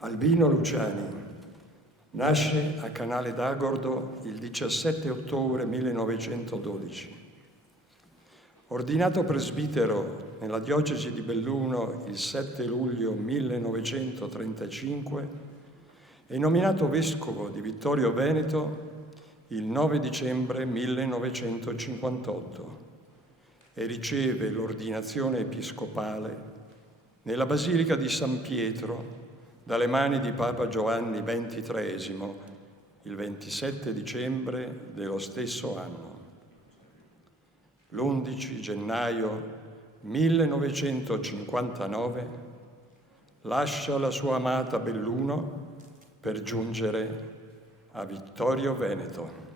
Albino Luciani nasce a Canale d'Agordo il 17 ottobre 1912. Ordinato presbitero nella diocesi di Belluno il 7 luglio 1935 e nominato vescovo di Vittorio Veneto il 9 dicembre 1958 e riceve l'ordinazione episcopale nella Basilica di San Pietro dalle mani di Papa Giovanni XXIII il 27 dicembre dello stesso anno. L'11 gennaio 1959 lascia la sua amata Belluno per giungere a Vittorio Veneto.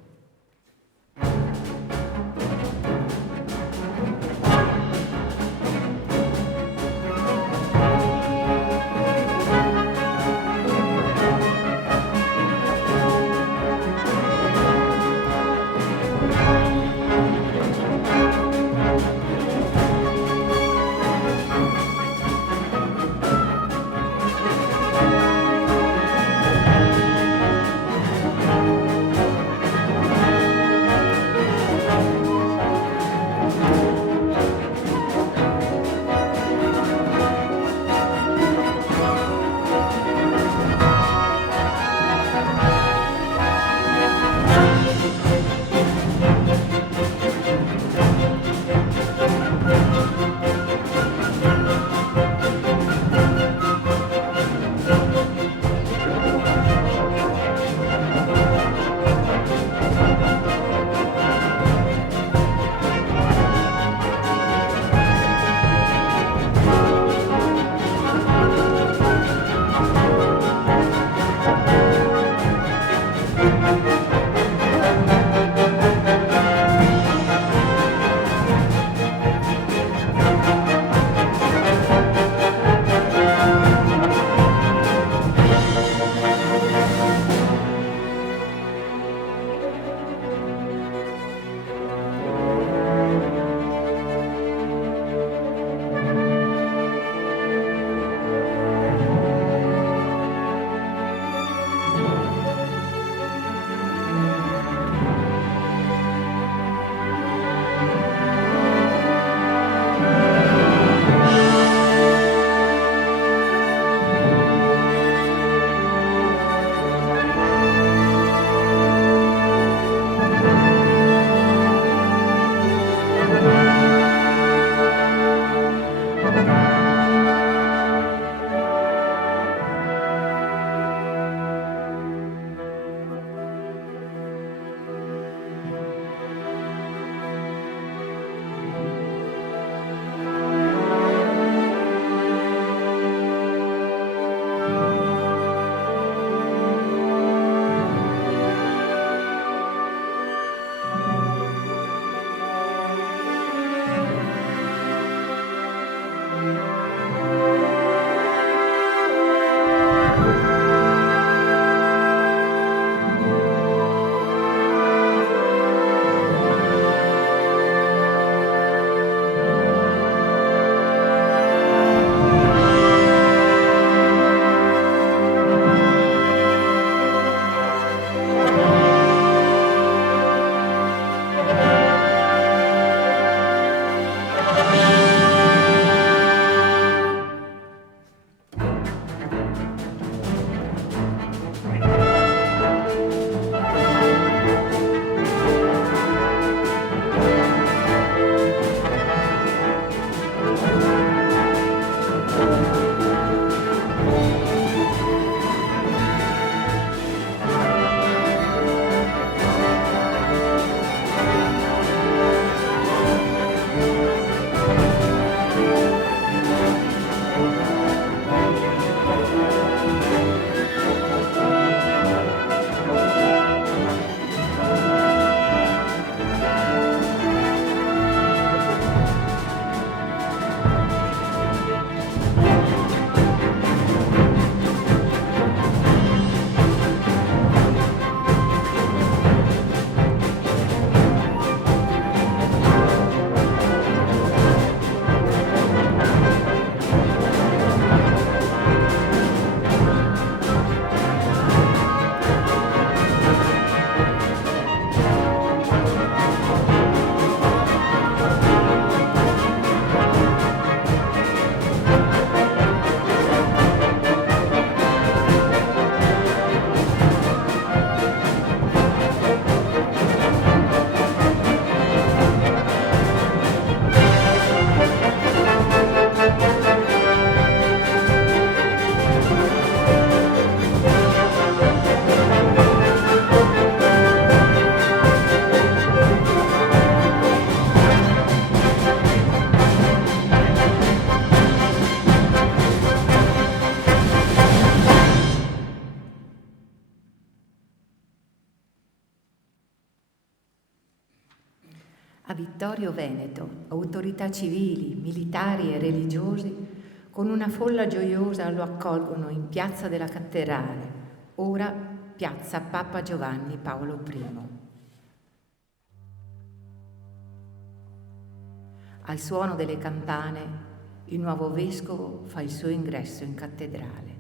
Vittorio Veneto, autorità civili, militari e religiosi, con una folla gioiosa lo accolgono in Piazza della Cattedrale, ora Piazza Papa Giovanni Paolo I. Al suono delle campane, il nuovo vescovo fa il suo ingresso in cattedrale.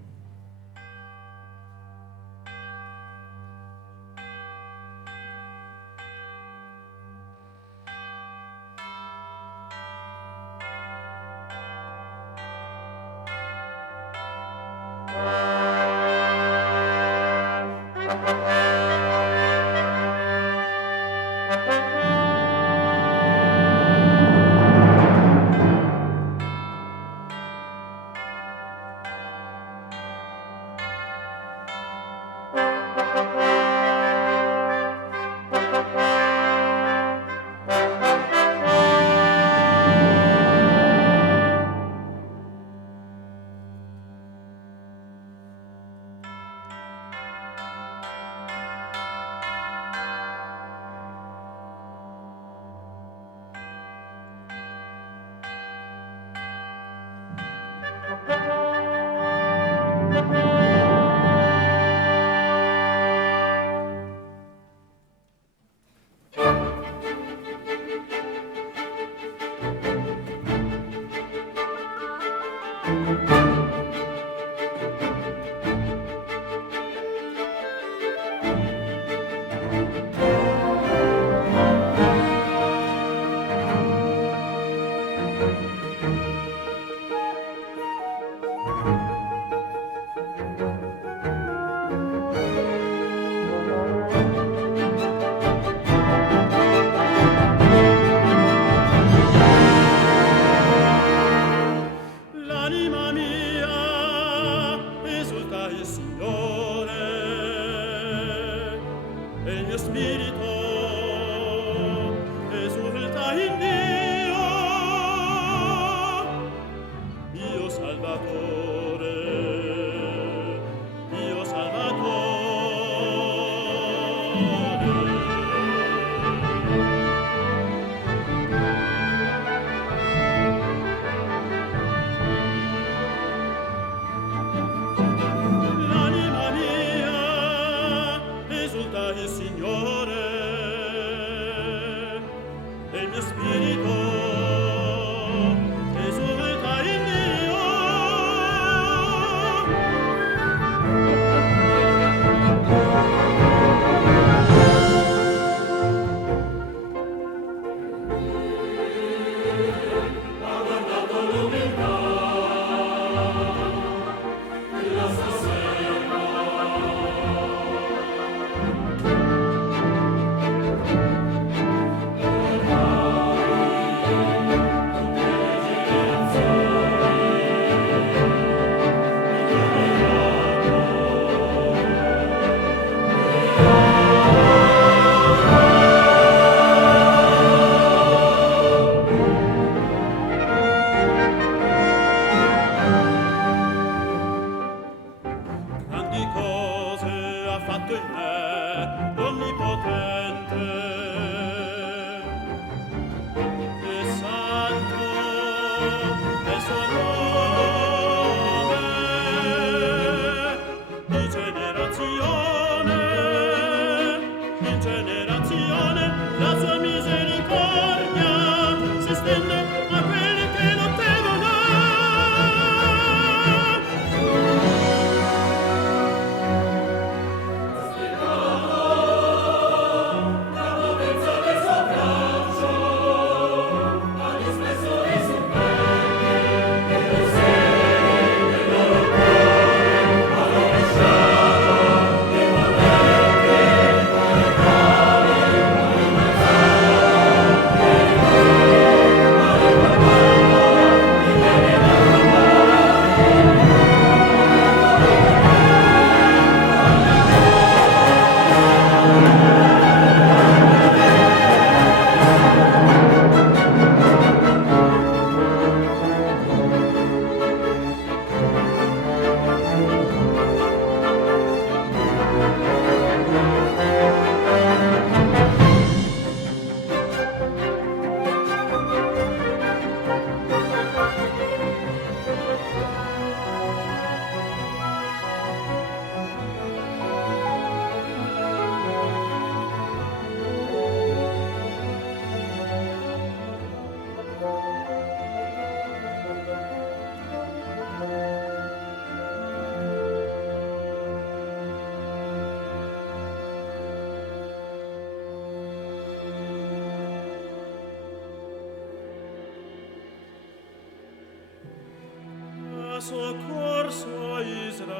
soccorso Israele,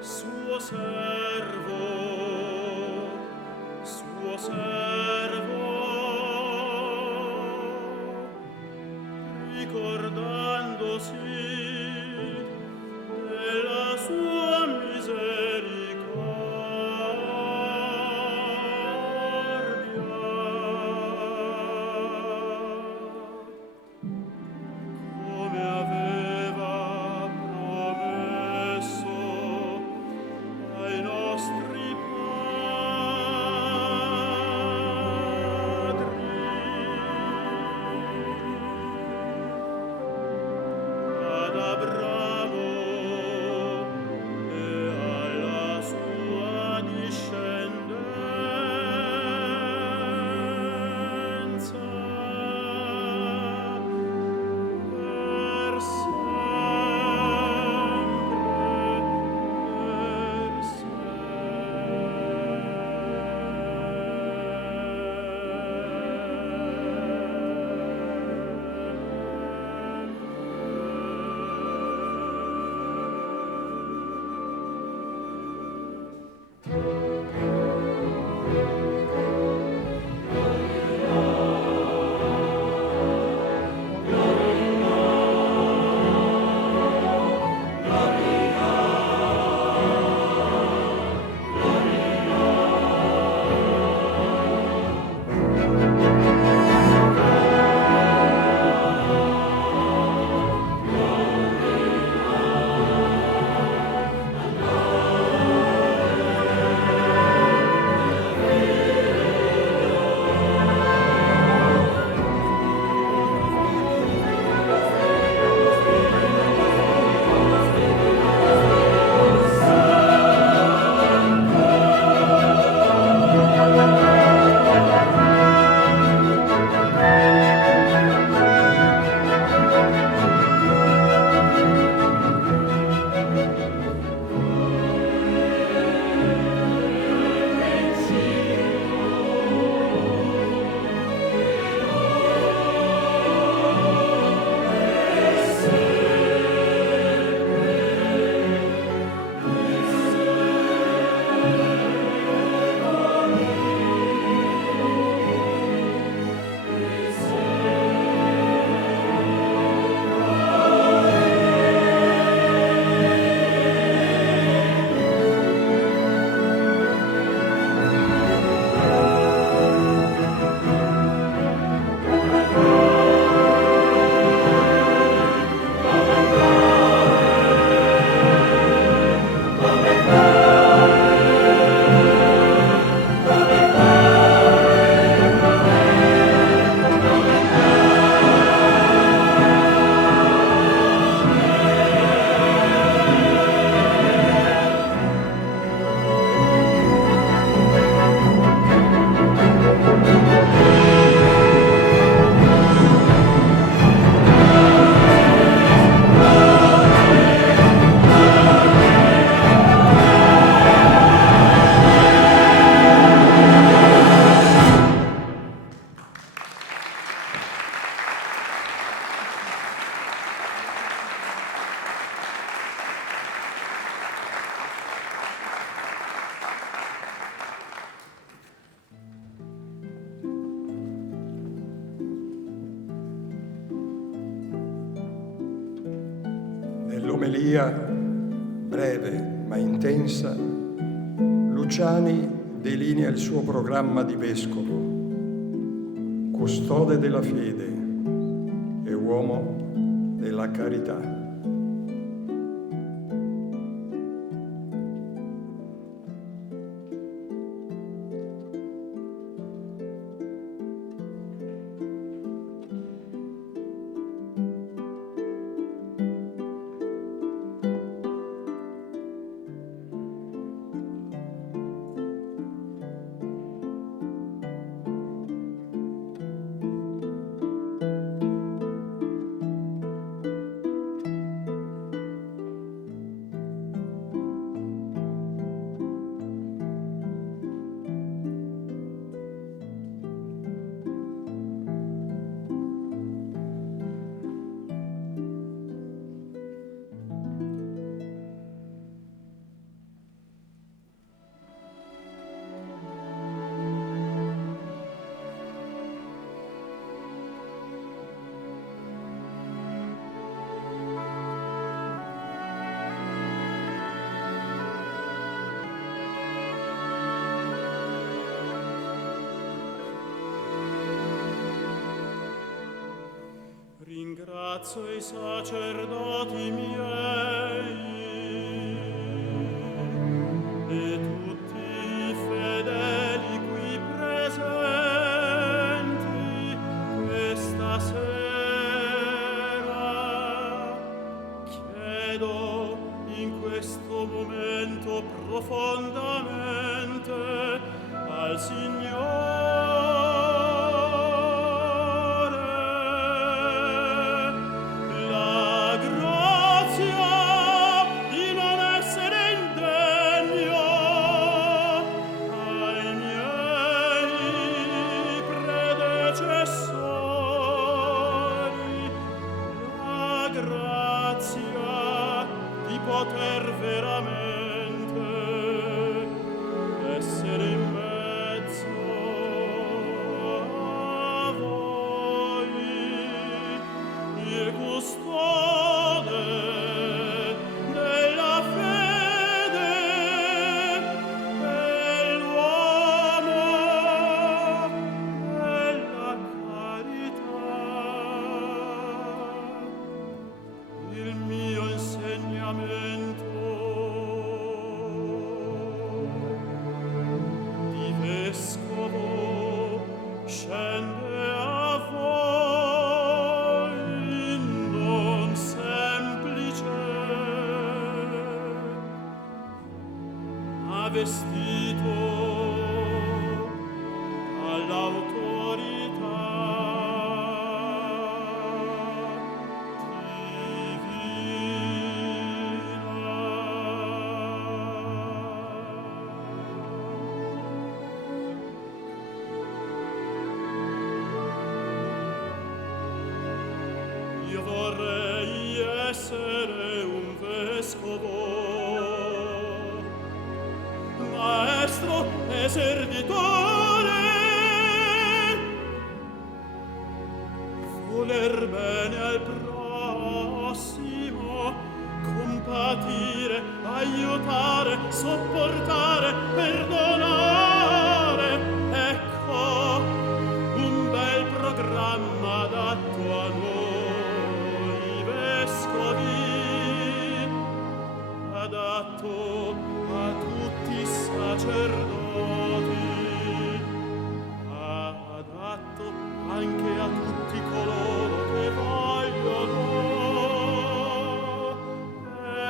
suo servo, ricordandosi della sua come aveva promesso ai nostri padri, ad Abramo e alla sua discendenza. Per Nell'omelia, breve ma intensa, Luciani delinea il suo programma di vescovo, custode della fede e uomo della carità. ringrazio i sacerdoti miei e tutti i fedeli qui presenti questa sera. Chiedo in questo momento profondamente al Signore la grazia di non essere indegno ai miei predecessori, la grazia di poter veramente essere in mezzo a voi e custode della fede dell'uomo della carità. Il mio insegnamento di vescovo scende a voi non semplice, ma vestito dall'autorità divina. Io vorrei essere un vescovo, maestro e servitore, voler bene al prossimo, compatire, aiutare, sopportare, perdonare. Ecco un bel programma adatto a noi vescovi, adatto a tutti i sacerdoti, adatto anche a tutti coloro che vogliono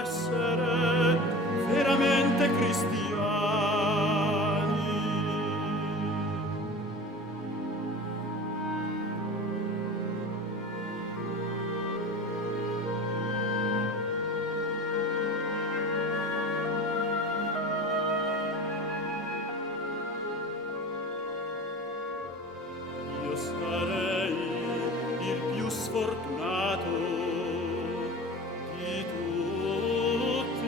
essere veramente cristiani. Io sarei il più sfortunato di tutti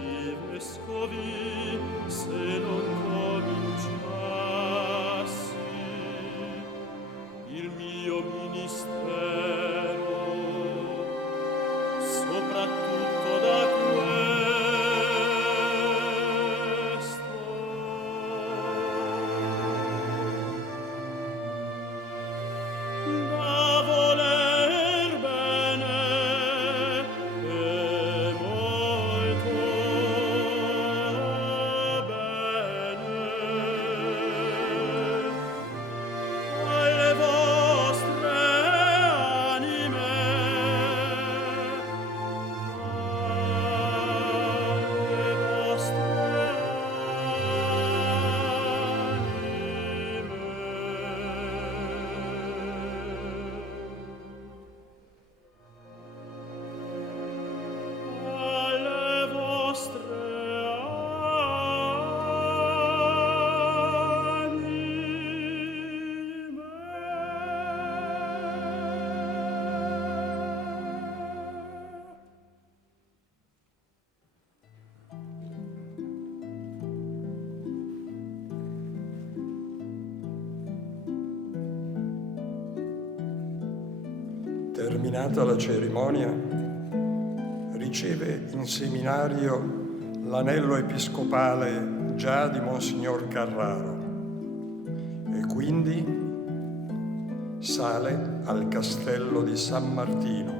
i vescovi se non cominciassi il mio ministero, soprattutto da da voler bene e molto bene alle vostre anime, alle vostre alle vostre anime. Terminata la cerimonia, riceve in seminario l'anello episcopale già di Monsignor Carraro e quindi sale al castello di San Martino.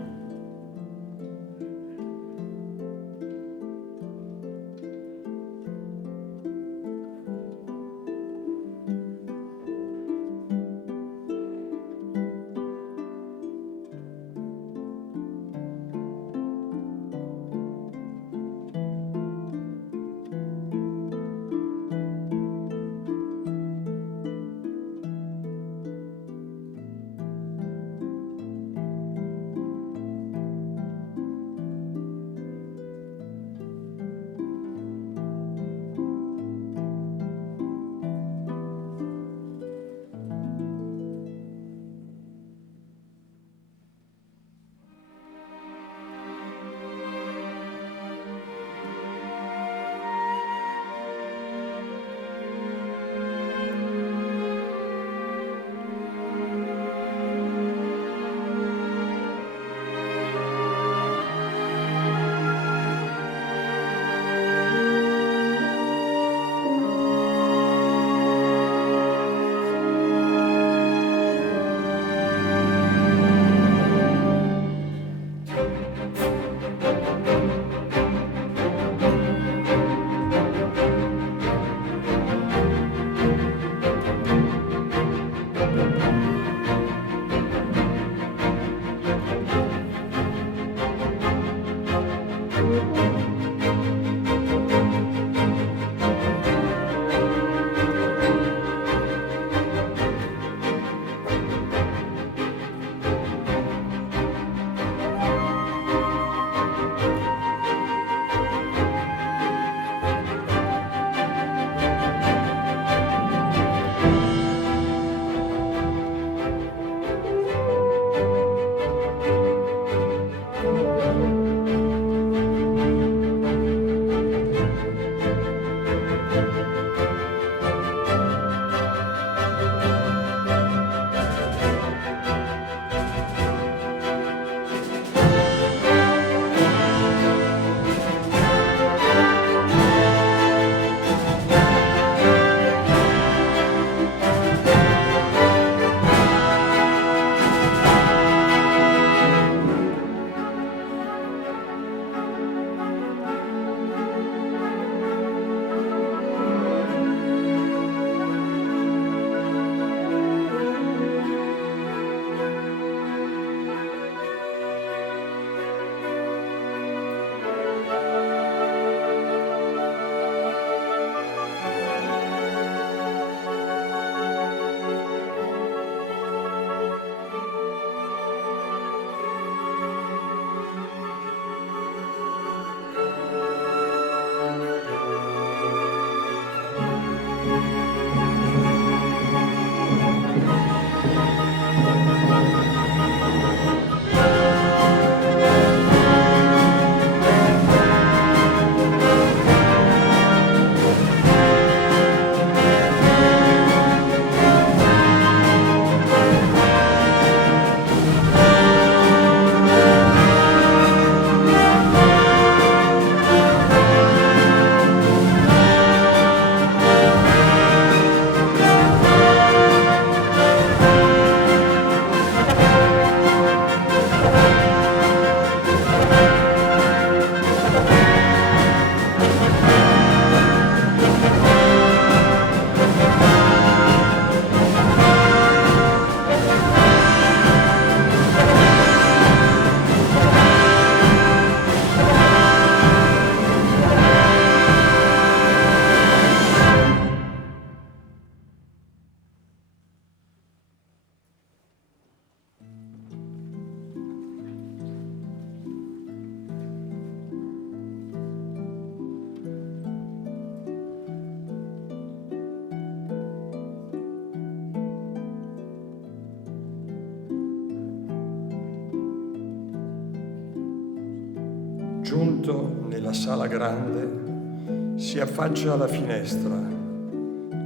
Giunto nella sala grande, si affaccia alla finestra,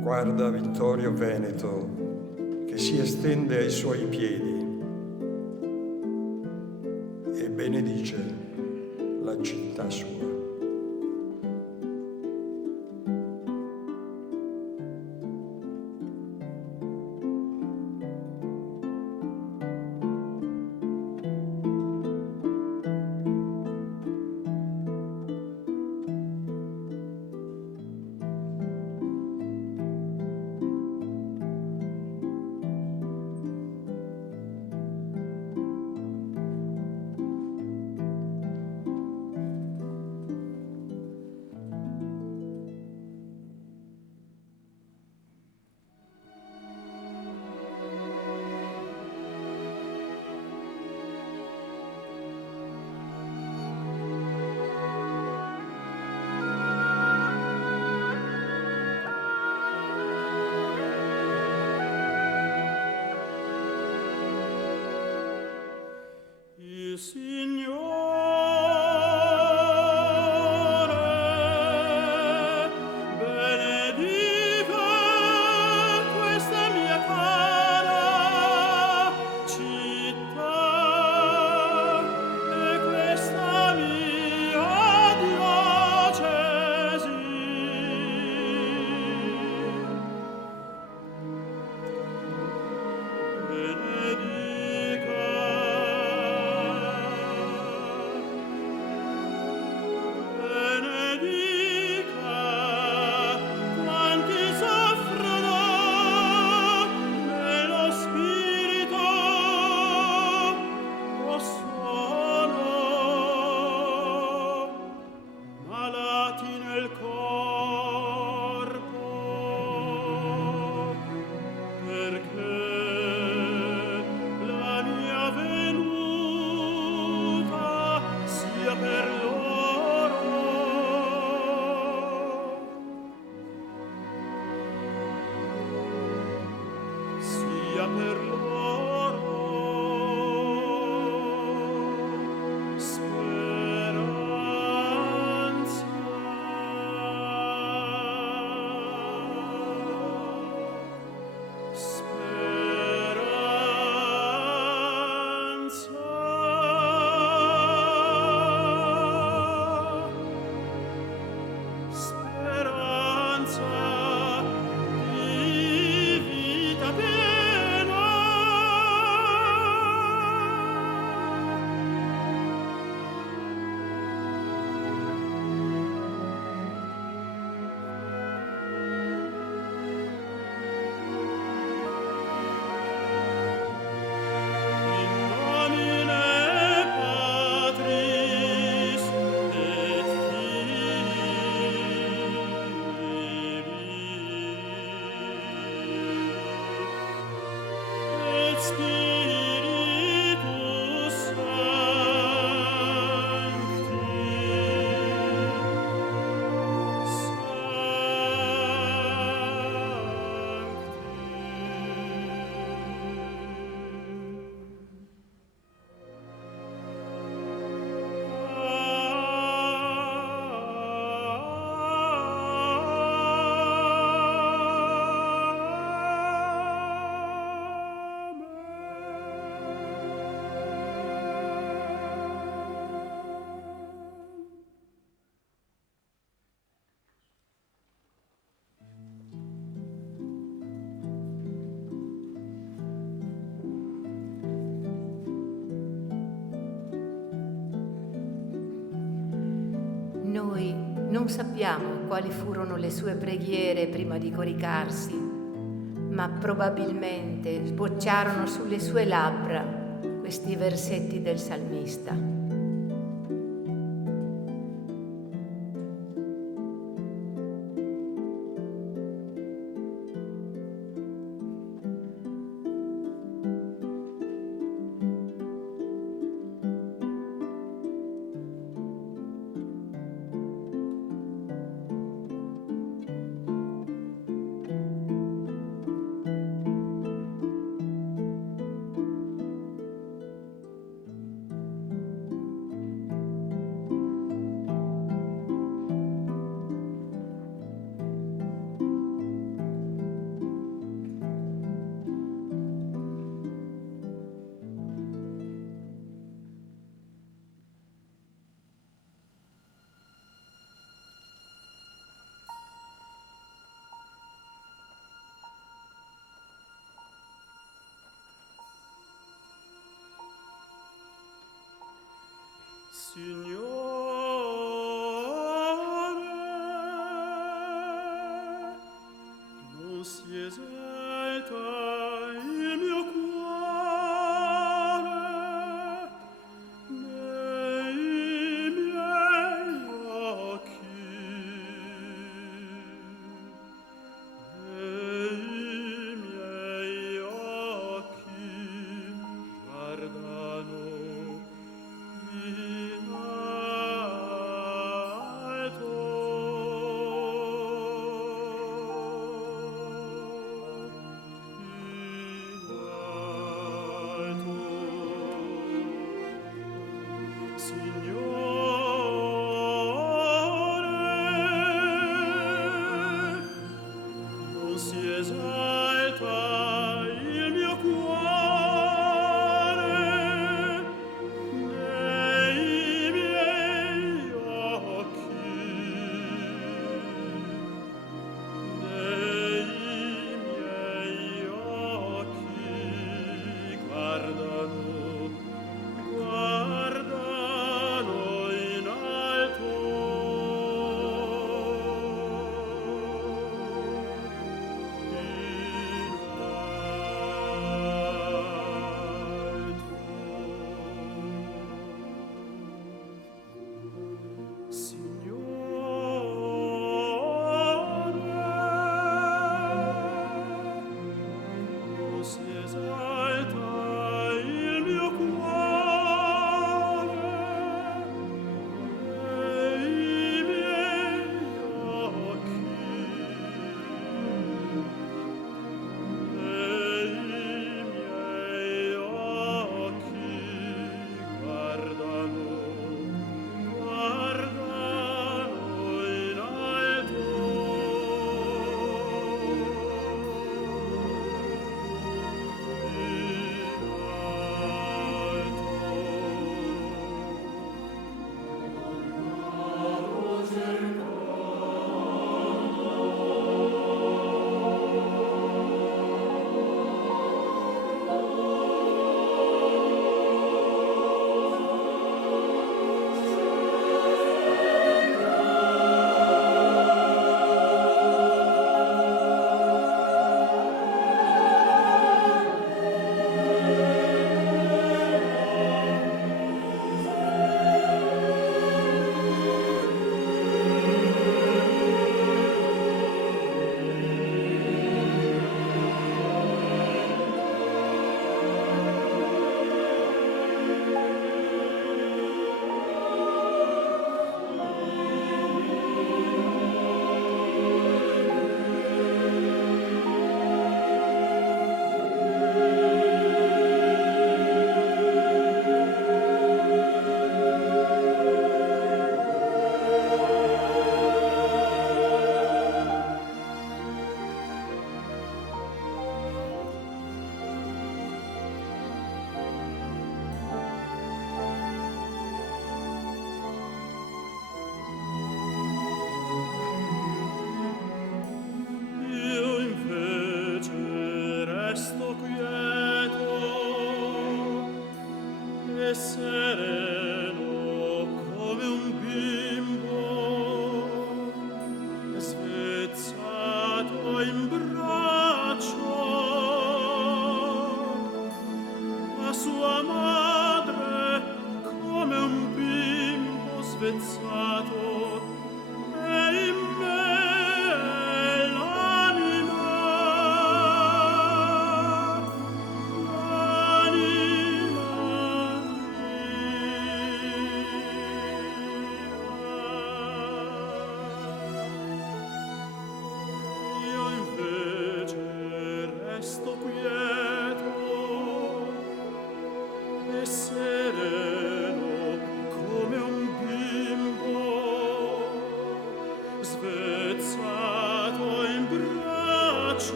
guarda Vittorio Veneto che si estende ai suoi piedi e benedice la città sua. Signore, benedica questa mia cara città e questa mia diocesi. Benedica quanti soffrono nello spirito o sono malati nel corpo, perché la mia venuta sia per loro. Sia per loro speranza. Speranza di vita piena. In nomine Patris et Filii et Spiritus Noi non sappiamo quali furono le sue preghiere prima di coricarsi, ma probabilmente sbocciarono sulle sue labbra questi versetti del salmista.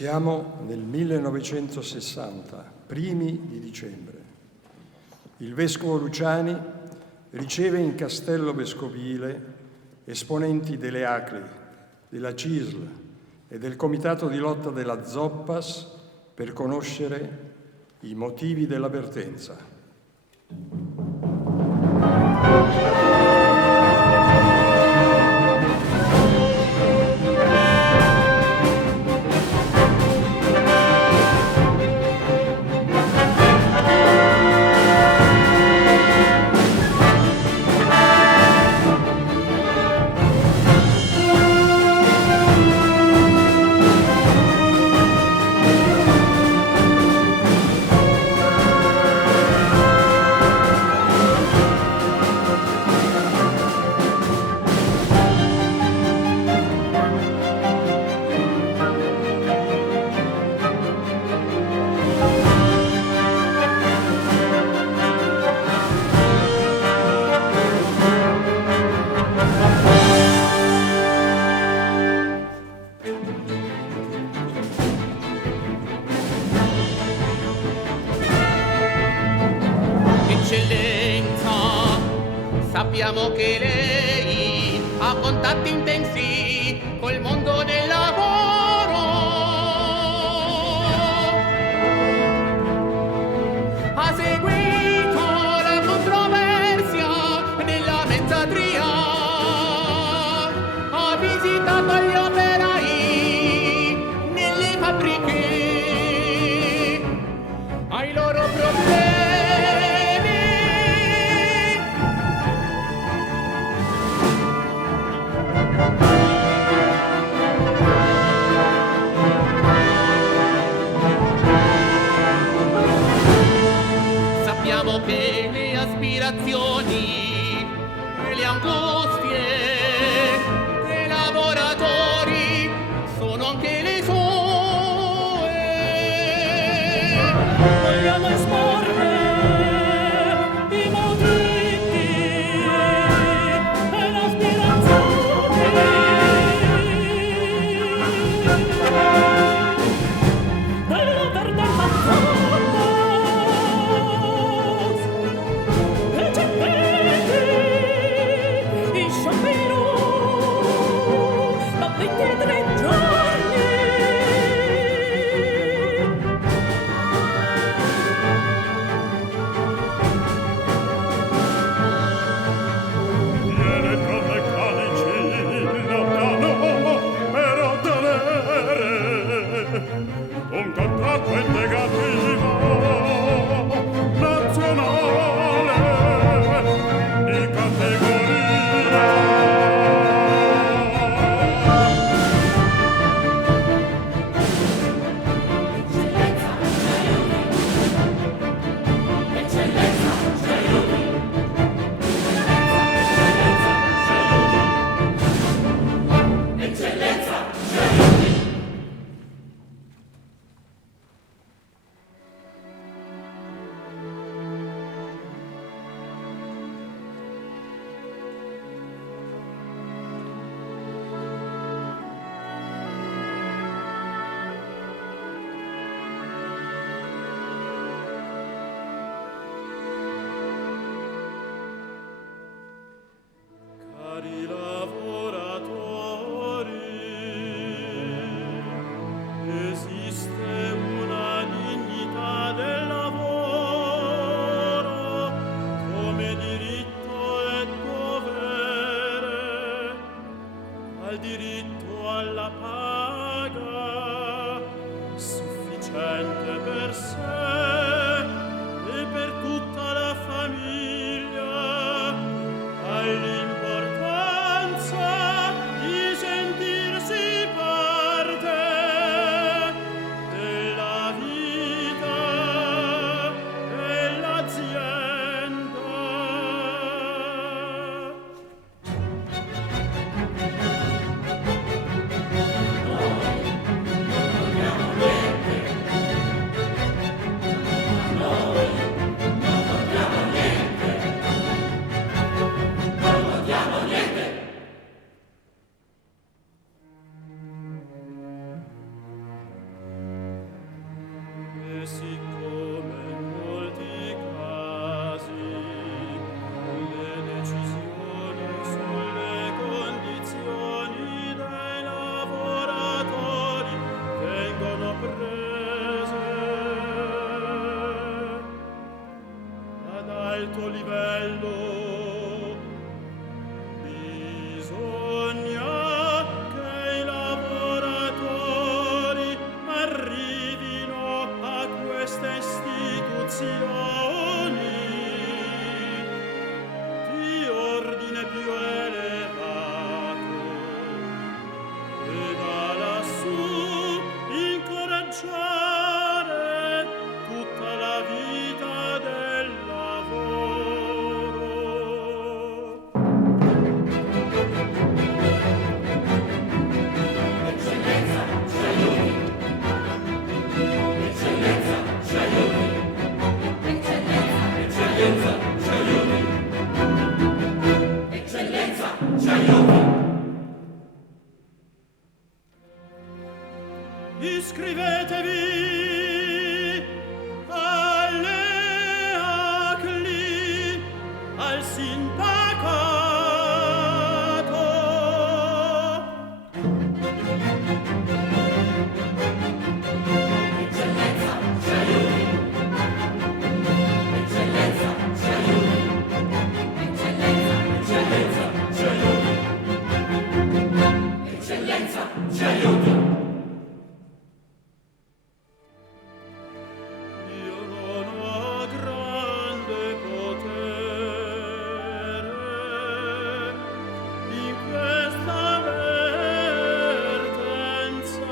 Siamo nel 1960, primi di dicembre. Il vescovo Luciani riceve in castello vescovile esponenti delle ACLI, della CISL e del comitato di lotta della Zoppas per conoscere i motivi dell'avvertenza. Sappiamo che lei ha contatti intensi col mondo del lavoro. Ha seguito la controversia della mensadria. Ha visitato gli operai nelle fabbriche. Ai loro problemi. Sappiamo che le aspirazioni e le angustie dei lavoratori sono anche le sue. Vogliamo esporre i motivi e le aspirazioni della verdad. Un contratto integrativo nazionale di categoria. Cari lavoratori, esiste una dignità del lavoro come diritto e dovere, al diritto alla paga sufficiente per sé e per tutta la famiglia, all'importanza di sentirsi parte della vita dell'azienda. siccome in molti casi le decisioni sulle condizioni dei lavoratori vengono prese ad alto livello, bisogna che i lavoratori arrivino a queste istituzioni di ordine più elevato e da lassù incoraggiare tutta la vita del lavoro. Eccellenza, ci aiuti! Eccellenza, ci aiuti! Eccellenza, ci aiuti! Eccellenza, ci aiuti! Iscrivetevi alle ACLI, al sindacato. Eccellenza, ci aiuti! Eccellenza, ci aiuti! Eccellenza, ci aiuti! Eccellenza, ci aiuti! Io non ho grande potere in questa vertenza,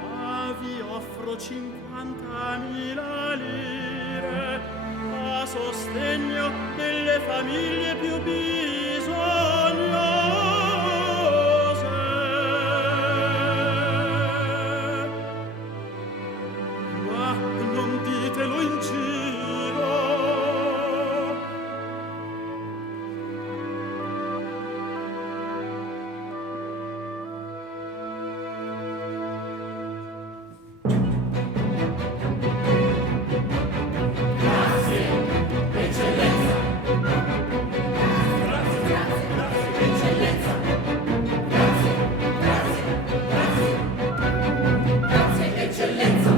ma vi offro 50.000 lire a sostegno delle famiglie più bisognose. Ma non ditelo in giro. Eccellenza! Eccellenza! Grazie, eccellenza!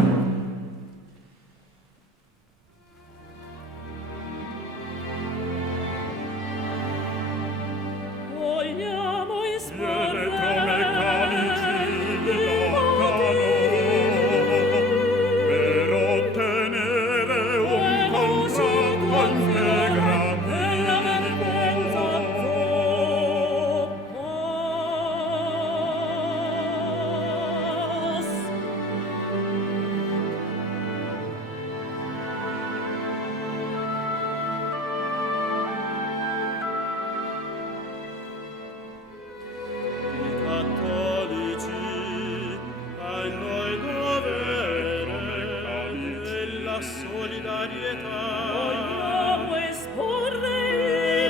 Vogliamo esporre Elettromeccanici lottano per ottenere un contratto I cattolici hanno il dovere della solidarietà. vogliamo esporre i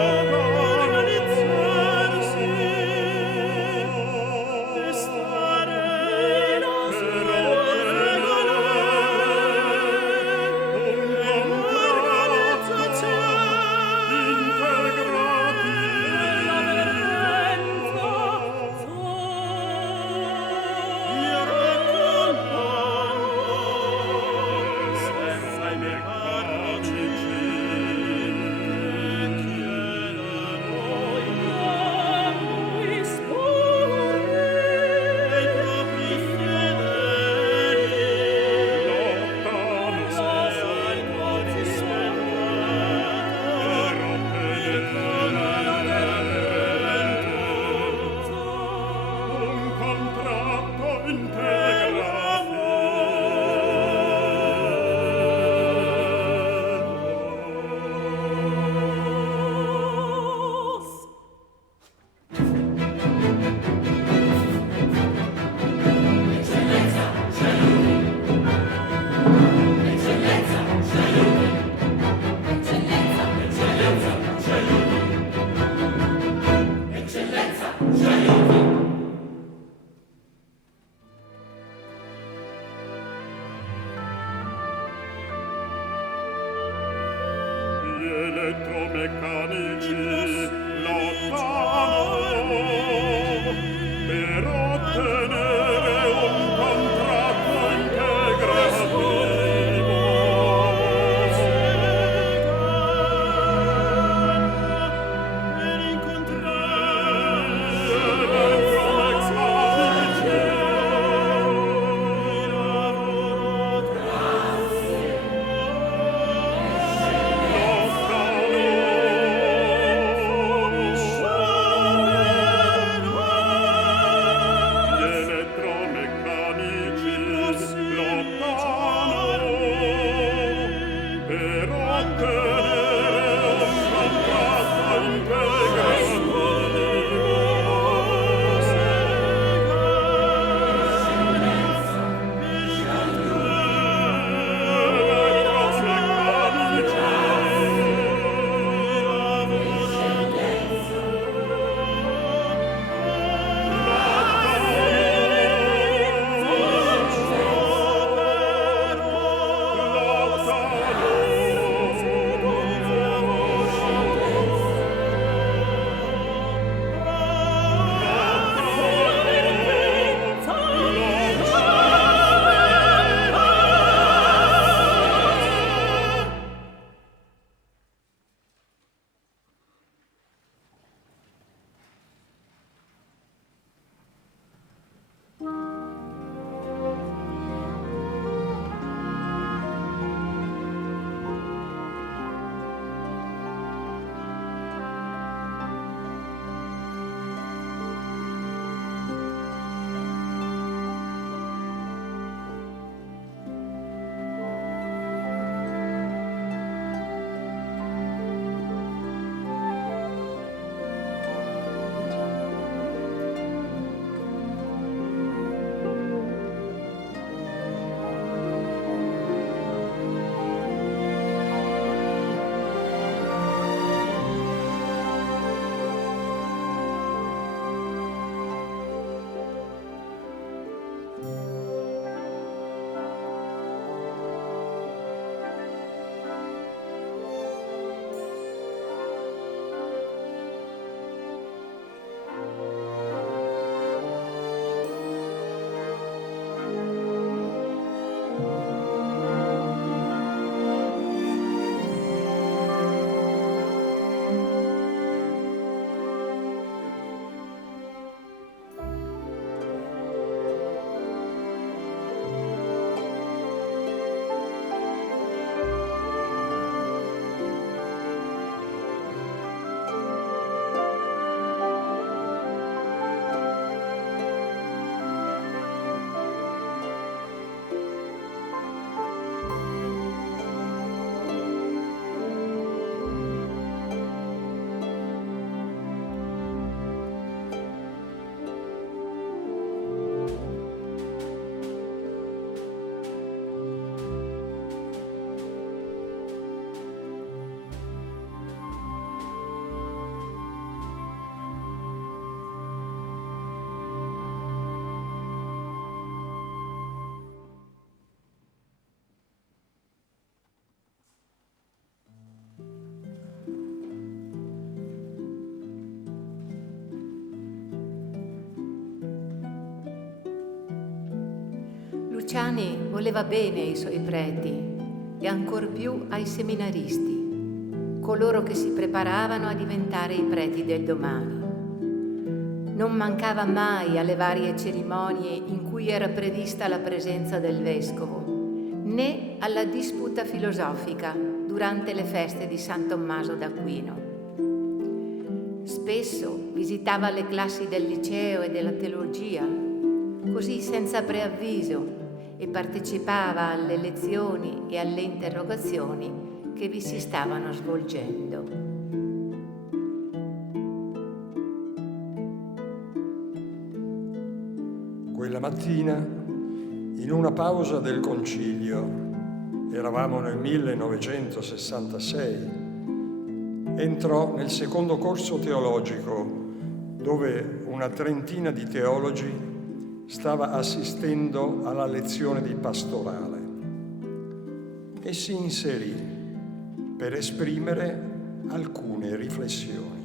Devono organizzarsi e stare per un'organizzazione integrati io racconto sempre elettromeccanici lottano per ottenere un contratto integrativo. Per incontrare elettromeccanici Luciani voleva bene ai suoi preti e ancor più ai seminaristi, coloro che si preparavano a diventare i preti del domani. Non mancava mai alle varie cerimonie in cui era prevista la presenza del vescovo, né alla disputa filosofica durante le feste di San Tommaso d'Aquino. Spesso visitava le classi del liceo e della teologia, così senza preavviso, e partecipava alle lezioni e alle interrogazioni che vi si stavano svolgendo. Quella mattina, in una pausa del concilio, eravamo nel 1966, entrò nel secondo corso teologico, dove una trentina di teologi stava assistendo alla lezione di pastorale, e si inserì per esprimere alcune riflessioni.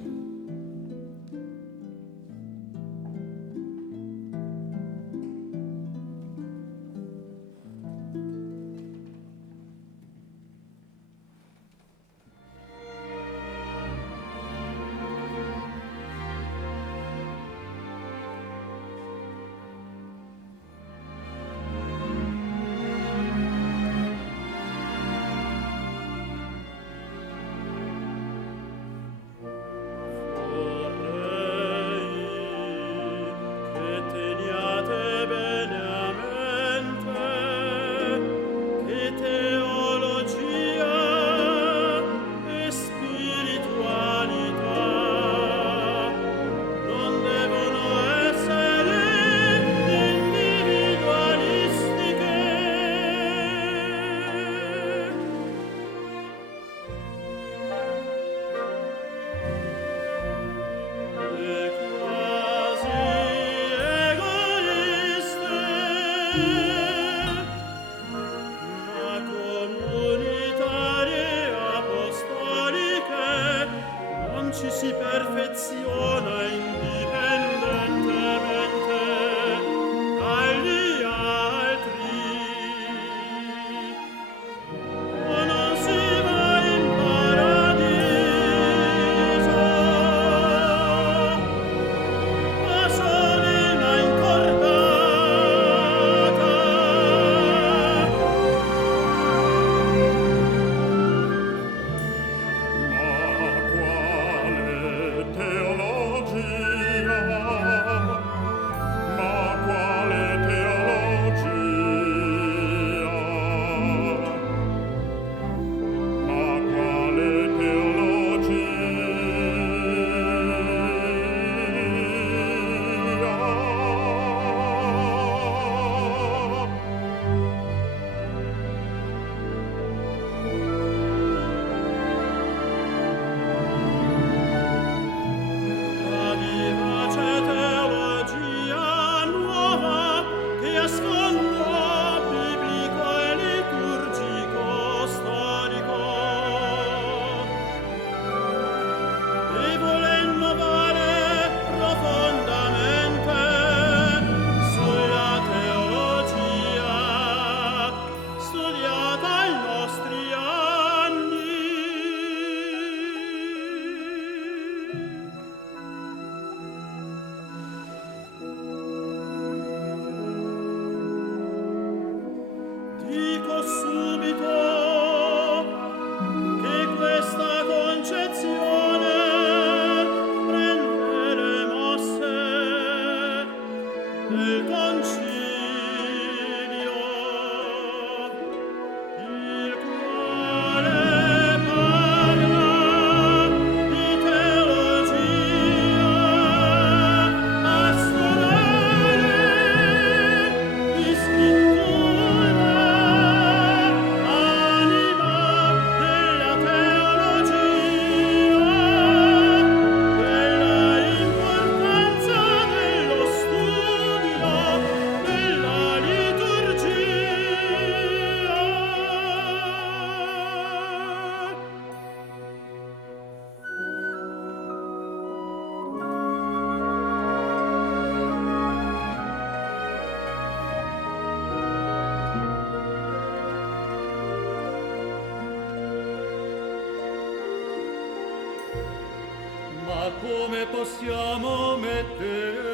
Ma come possiamo mettere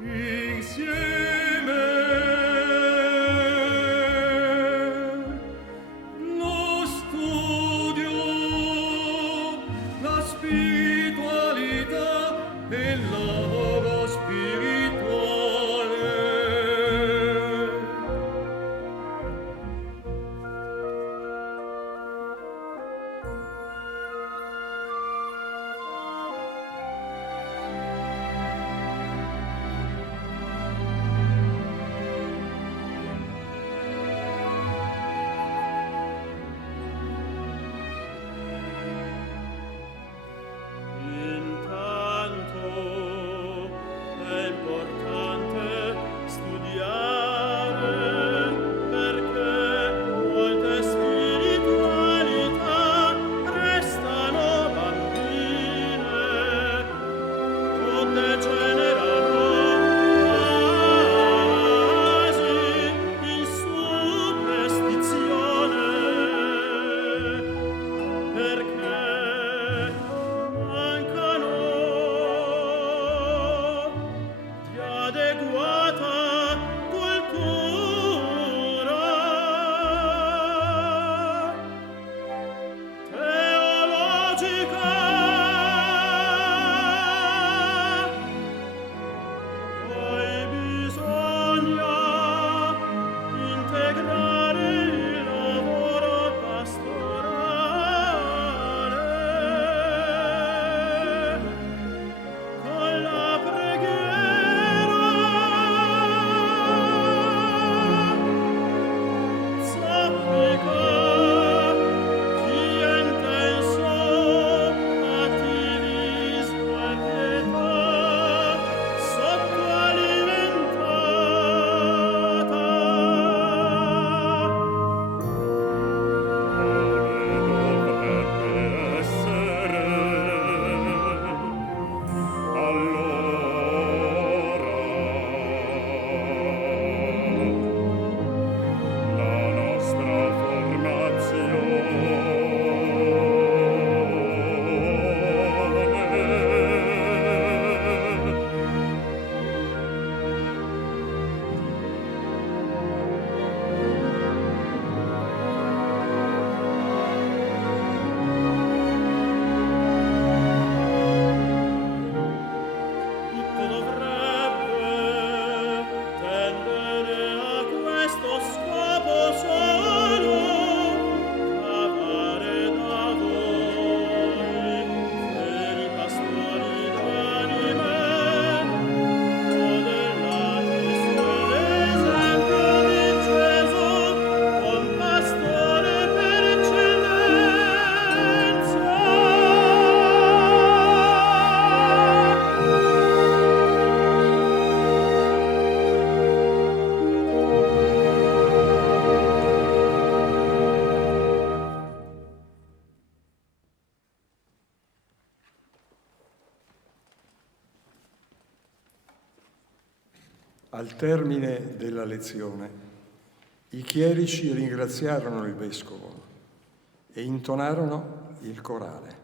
insieme lo studio, la spiritualità e il lavoro spirituale? Intanto Al termine della lezione, i chierici ringraziarono il vescovo e intonarono il corale.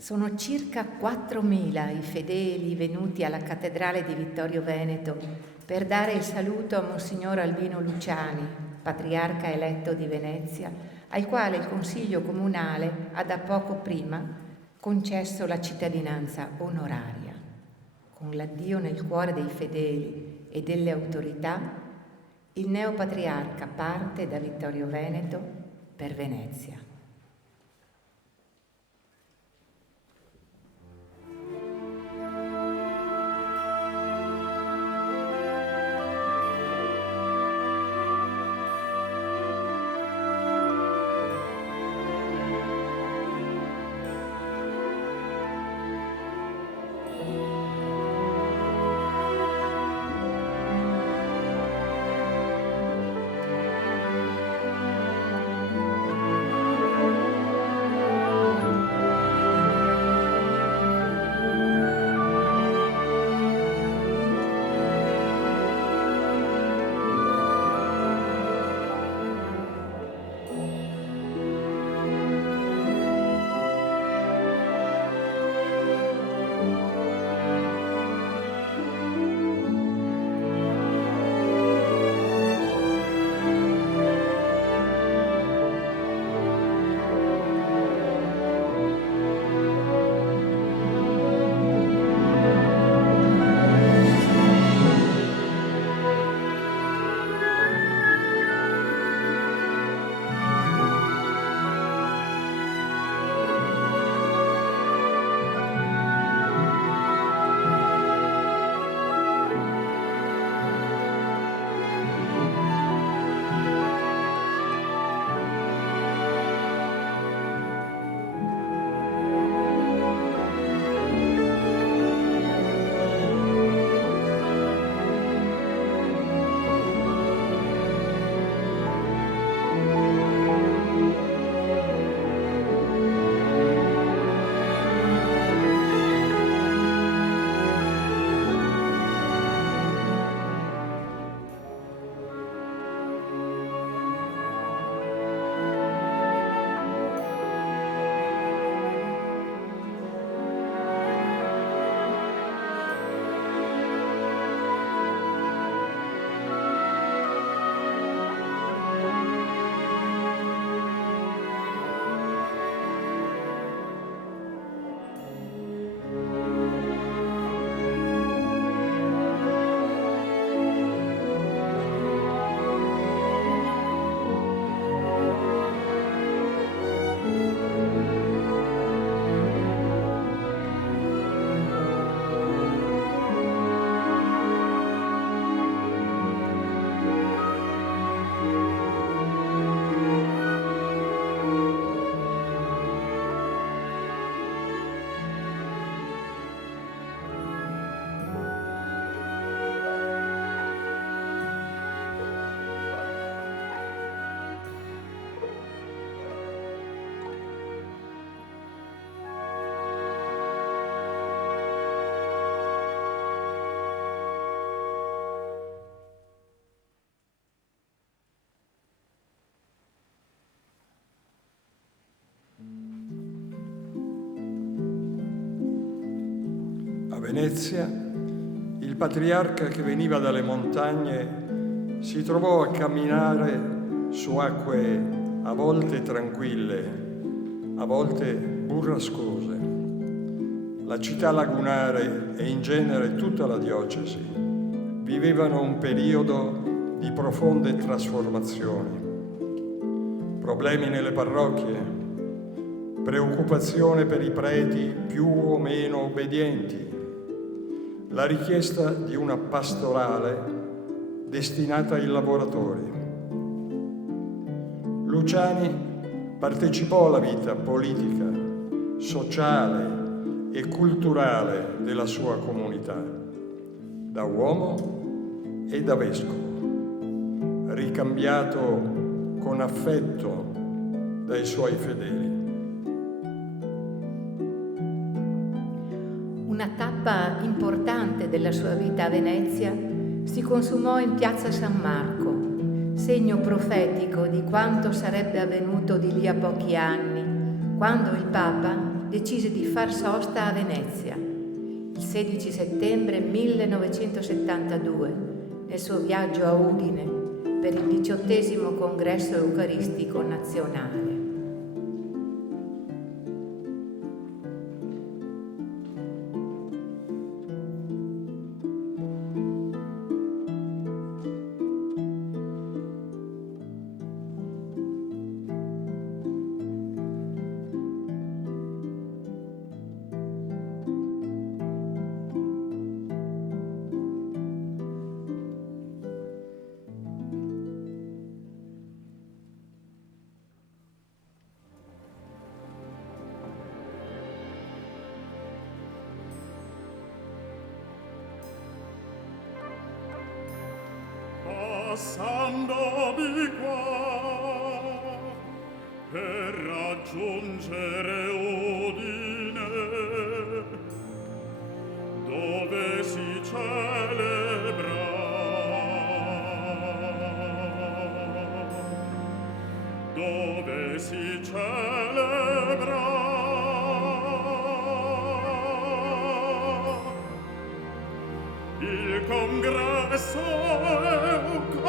Sono circa 4.000 i fedeli venuti alla cattedrale di Vittorio Veneto per dare il saluto a Monsignor Albino Luciani, patriarca eletto di Venezia, al quale il Consiglio Comunale ha da poco prima concesso la cittadinanza onoraria. Con l'addio nel cuore dei fedeli e delle autorità, il neopatriarca parte da Vittorio Veneto per Venezia. A Venezia, il patriarca che veniva dalle montagne si trovò a camminare su acque a volte tranquille, a volte burrascose. La città lagunare e in genere tutta la diocesi vivevano un periodo di profonde trasformazioni. Problemi nelle parrocchie, preoccupazione per i preti più o meno obbedienti, la richiesta di una pastorale destinata ai lavoratori. Luciani partecipò alla vita politica, sociale e culturale della sua comunità, da uomo e da vescovo, ricambiato con affetto dai suoi fedeli. Una tappa importante della sua vita a Venezia si consumò in piazza San Marco, segno profetico di quanto sarebbe avvenuto di lì a pochi anni, quando il Papa, decise di far sosta a Venezia il 16 settembre 1972 nel suo viaggio a Udine per il 18° congresso eucaristico nazionale. Passando di qua per raggiungere Udine, dove si celebra il congresso eucaristico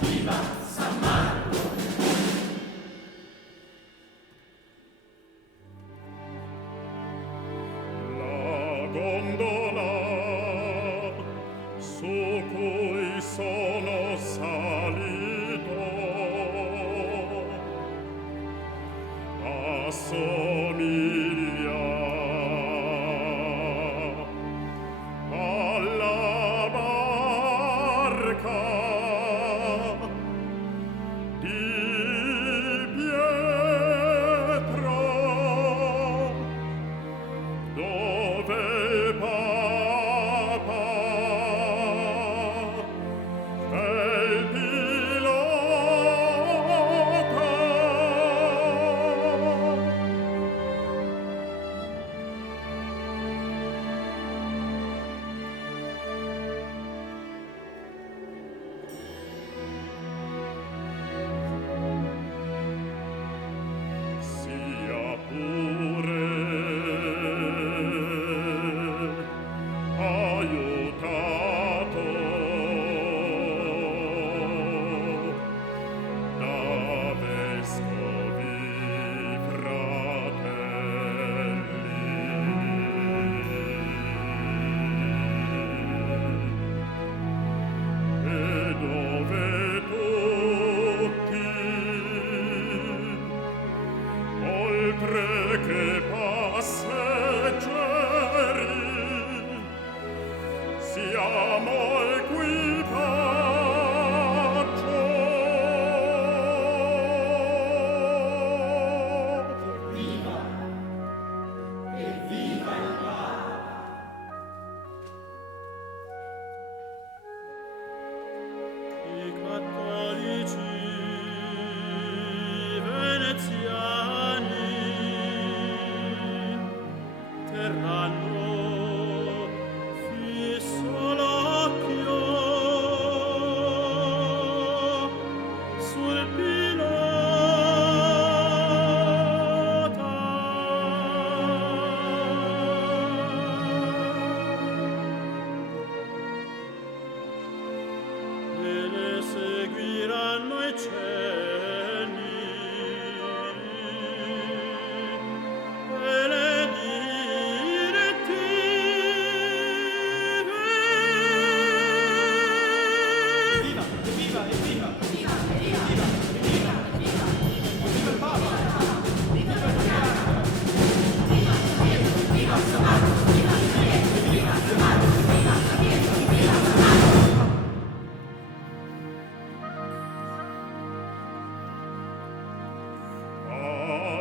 Viva San che passeggeri siamo equipaggio. Viva! E viva il Papa! I cattolici veneziani terranno fisso l'occhio sul pilota e le seguiranno i cieli e le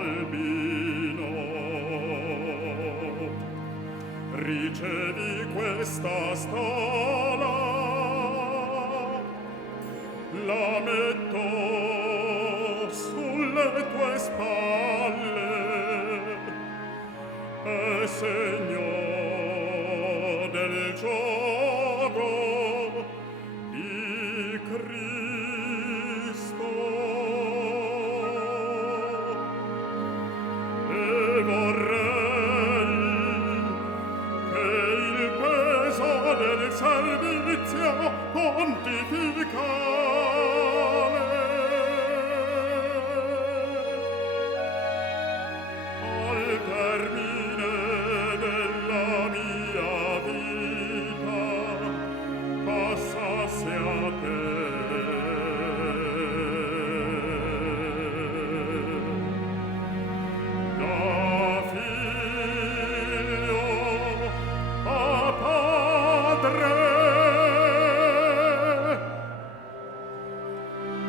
Albino, ricevi questa stola, la metto sulle tue spalle, è segno del gioco di Cristo. E vorrei che il peso del servizio pontificale al termine della mia vita passasse a te. Da figlio a padre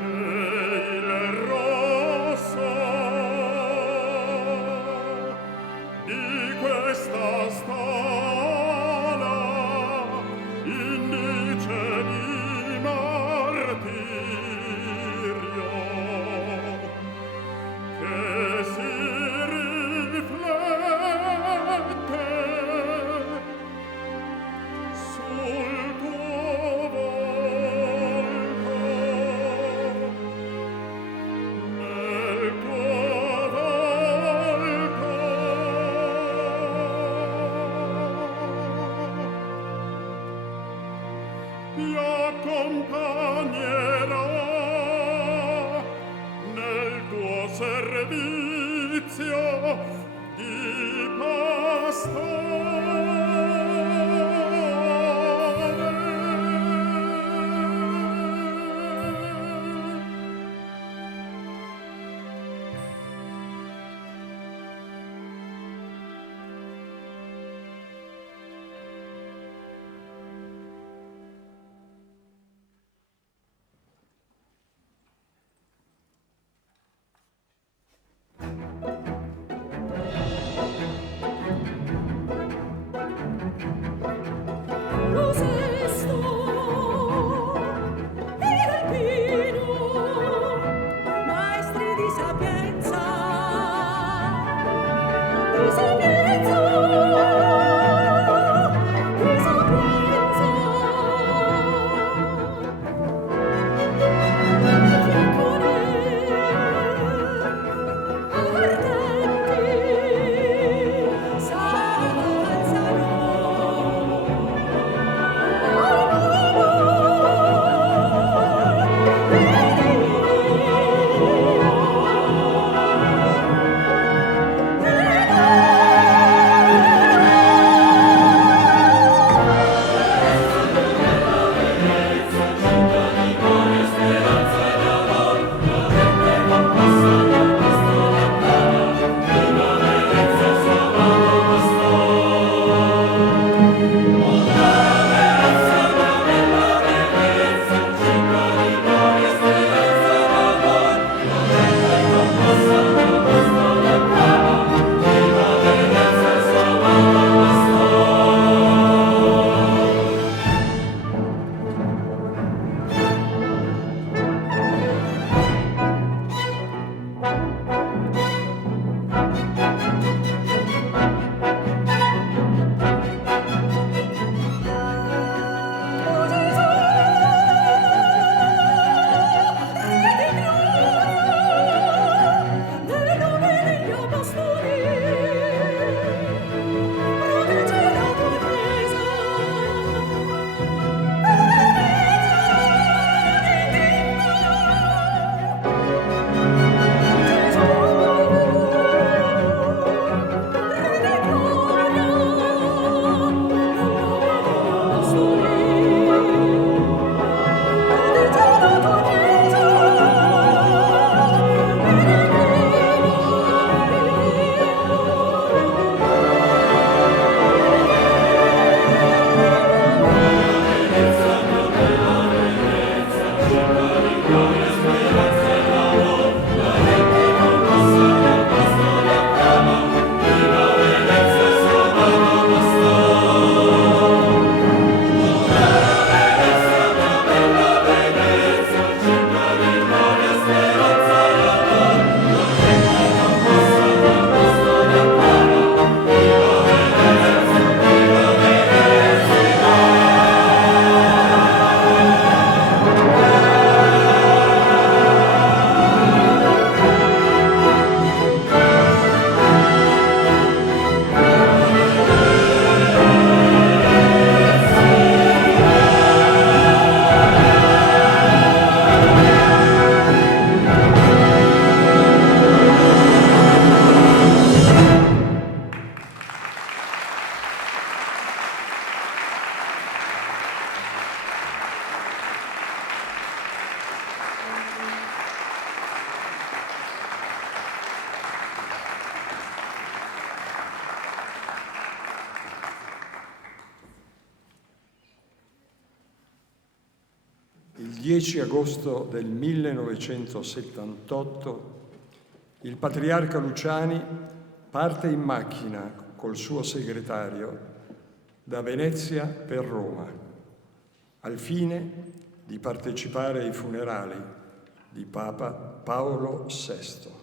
e il rosso di questa stola indice di martirio che si riflette sul tuo volto, nel tuo volto. Ti accompagnerà nel tuo servizio di pastore. 10 agosto del 1978 il patriarca Luciani parte in macchina col suo segretario da Venezia per Roma, al fine di partecipare ai funerali di Papa Paolo VI.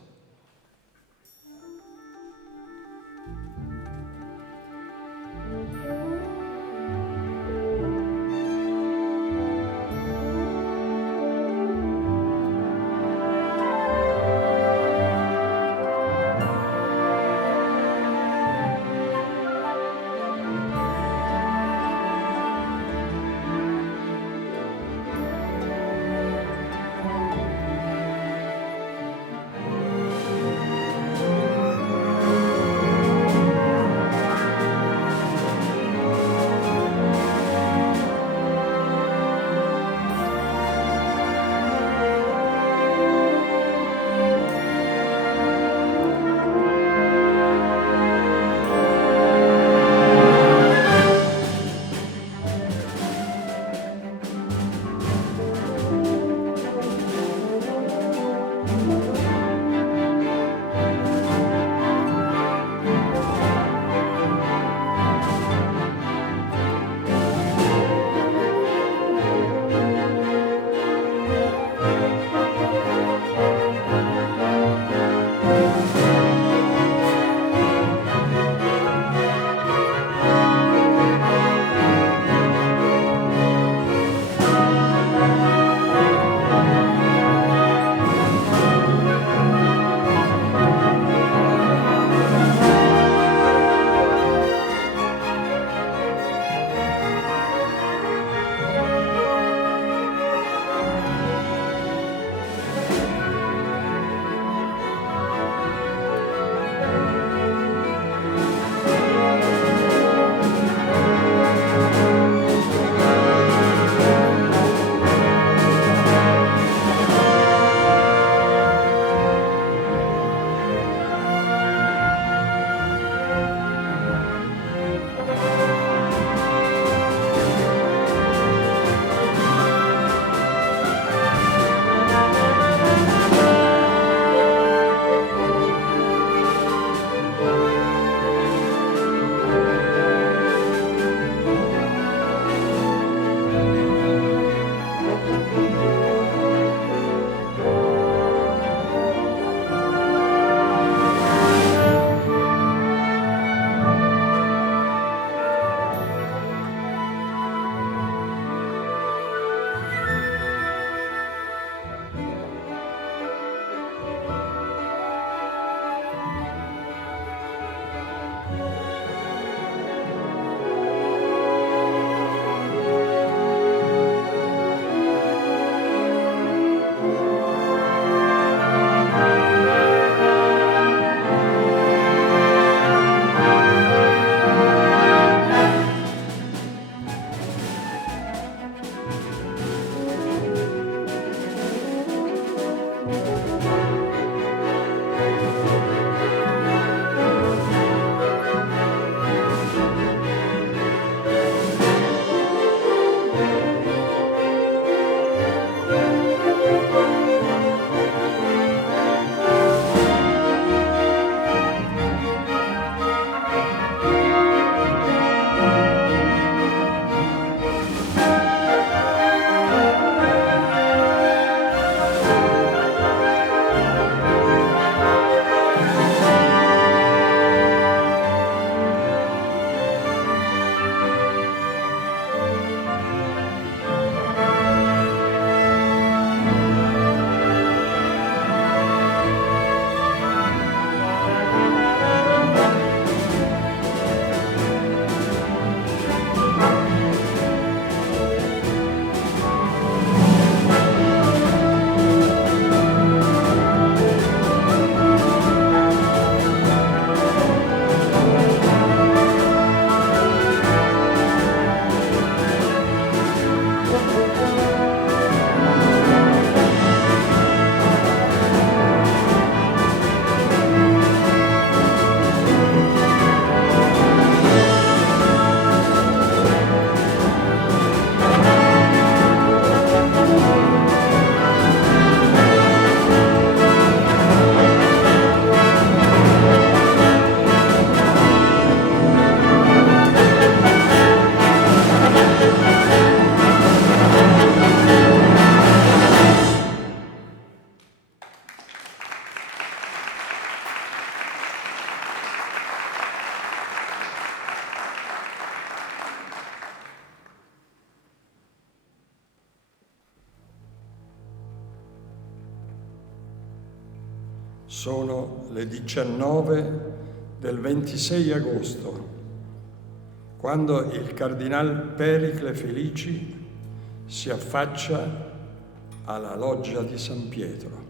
Sono le 19 del 26 agosto, quando il cardinal Pericle Felici si affaccia alla loggia di San Pietro.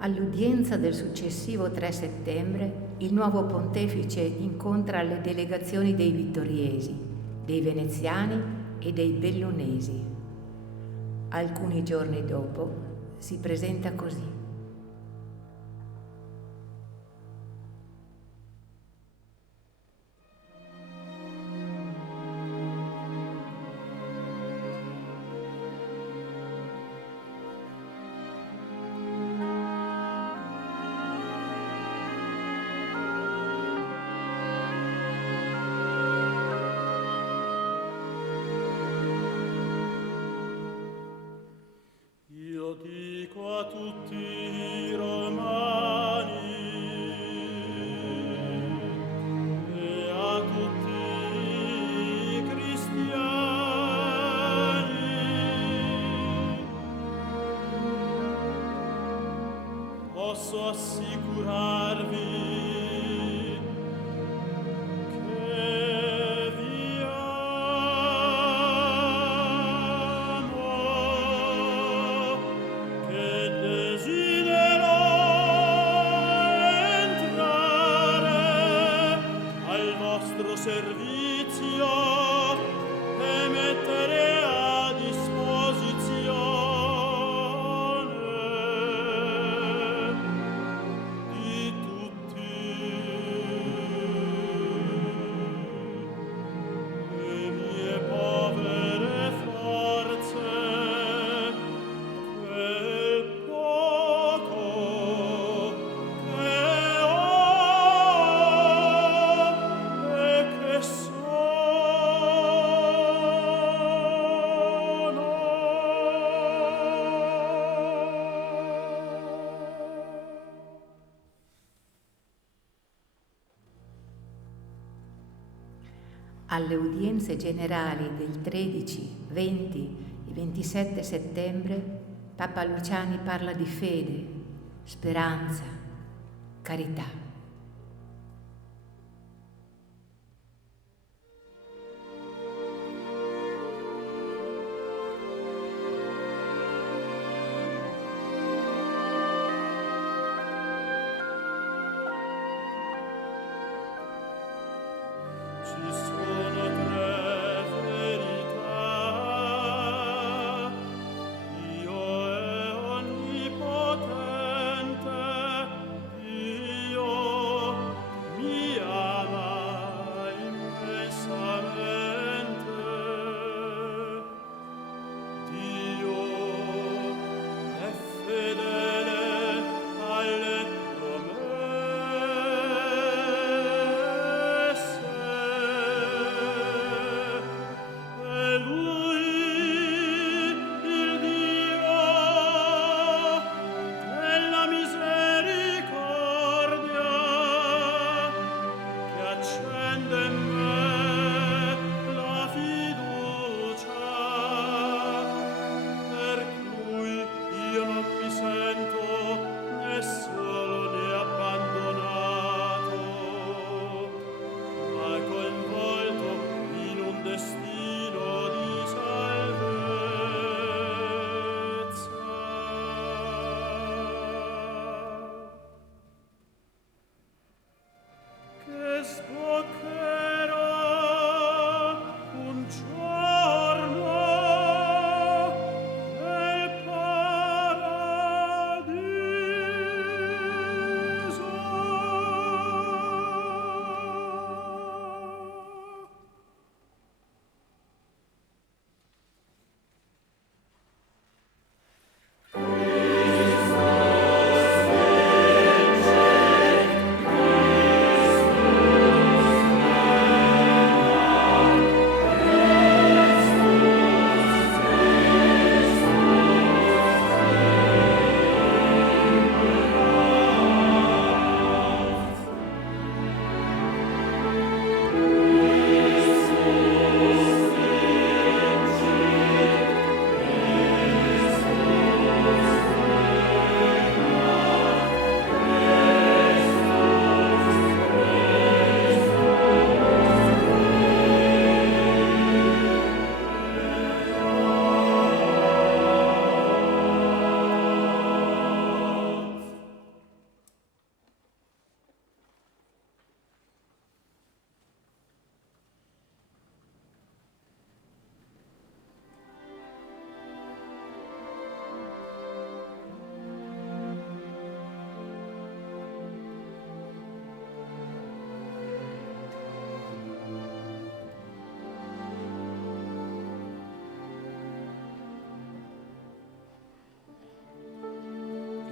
All'udienza del successivo 3 settembre, il nuovo pontefice incontra le delegazioni dei vittoriesi, dei veneziani e dei bellunesi. Alcuni giorni dopo si presenta così. Dico a tutti i romani e a tutti i cristiani, posso assicurarvi che vi amo, che desidero entrare al vostro servizio e mettere a disposizione di tutti le mie povere forze, quel poco che ho e che Alle udienze generali del 13, 20 e 27 settembre, Papa Luciani parla di fede, speranza, carità. ci sono tre verità, Dio è onnipotente, Dio mi ama immensamente, Dio è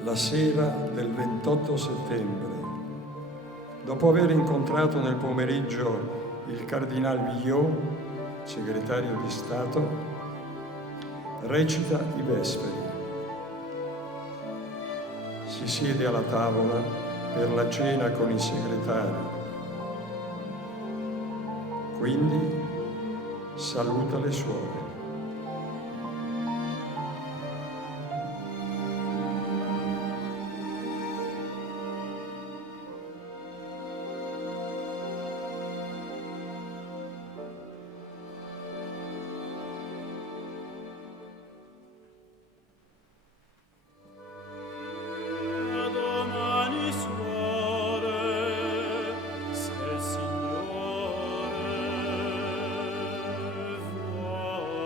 la sera del 28 settembre, dopo aver incontrato nel pomeriggio il cardinal Villot, segretario di Stato, recita i vesperi. Si siede alla tavola per la cena con i segretari. Quindi saluta le suore. Domani suore, se il Signore vuole.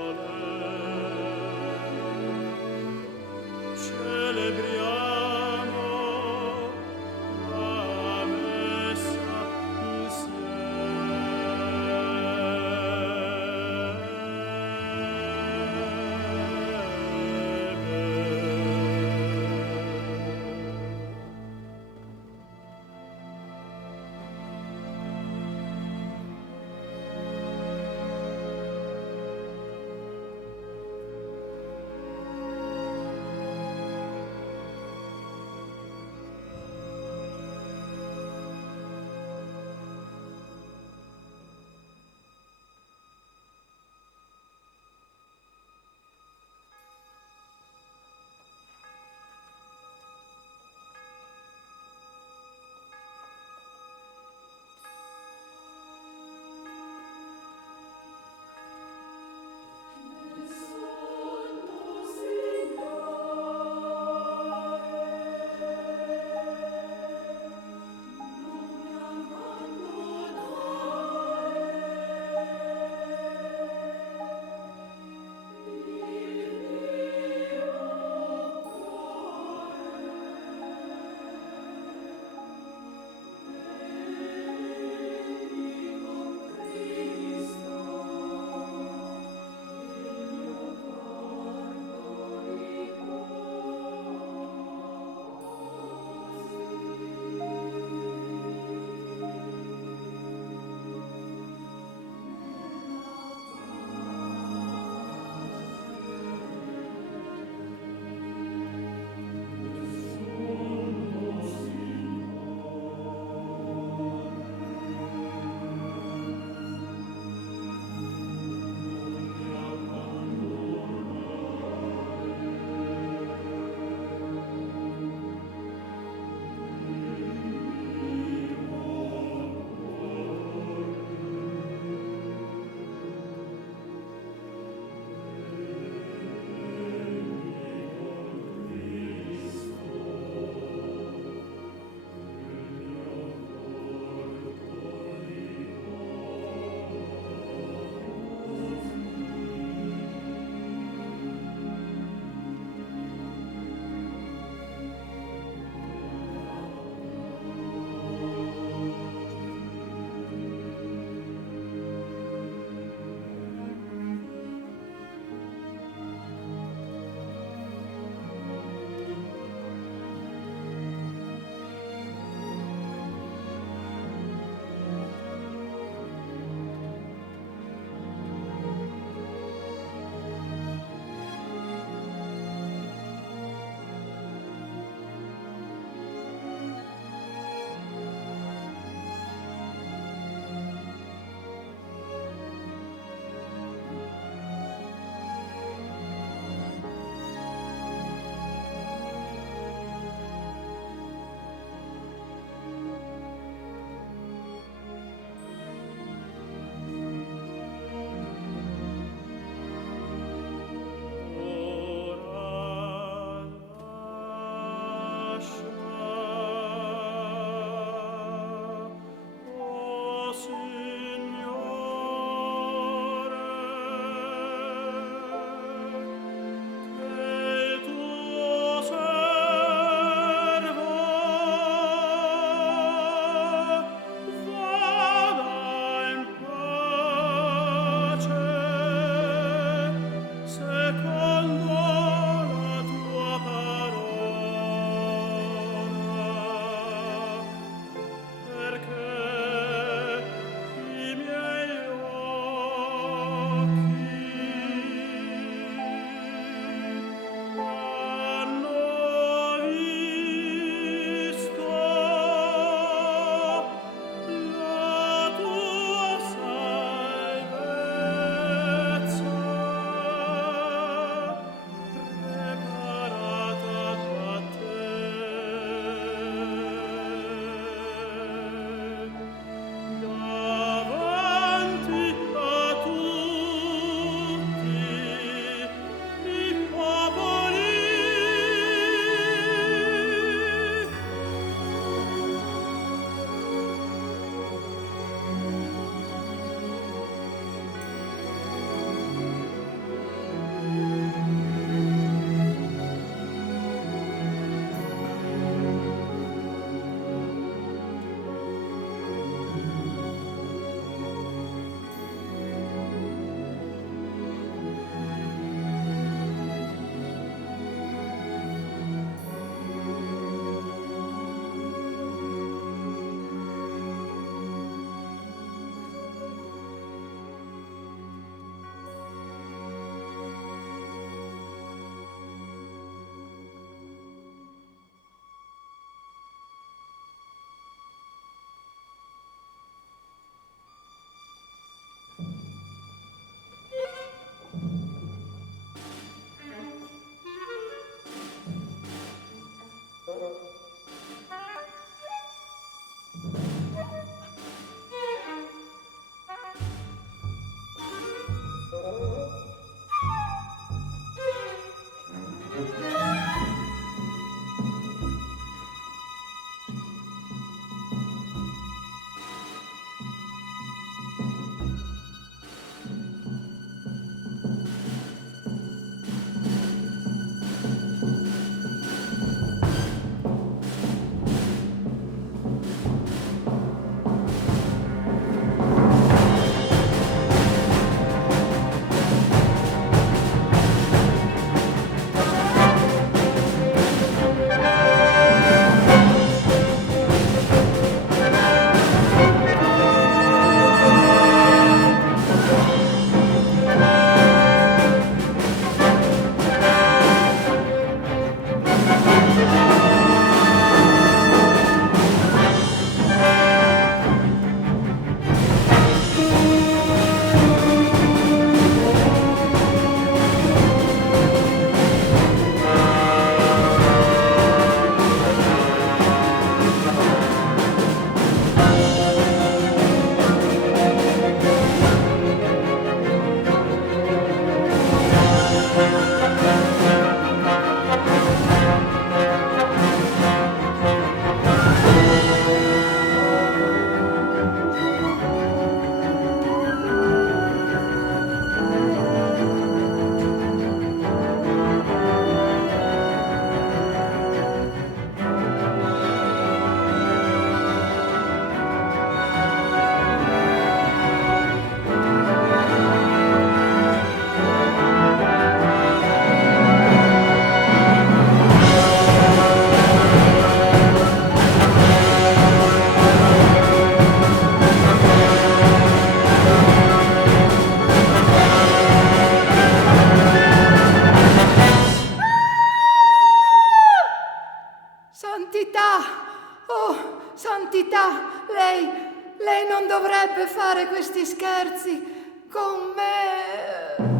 Oh, santità, lei non dovrebbe fare questi scherzi con me.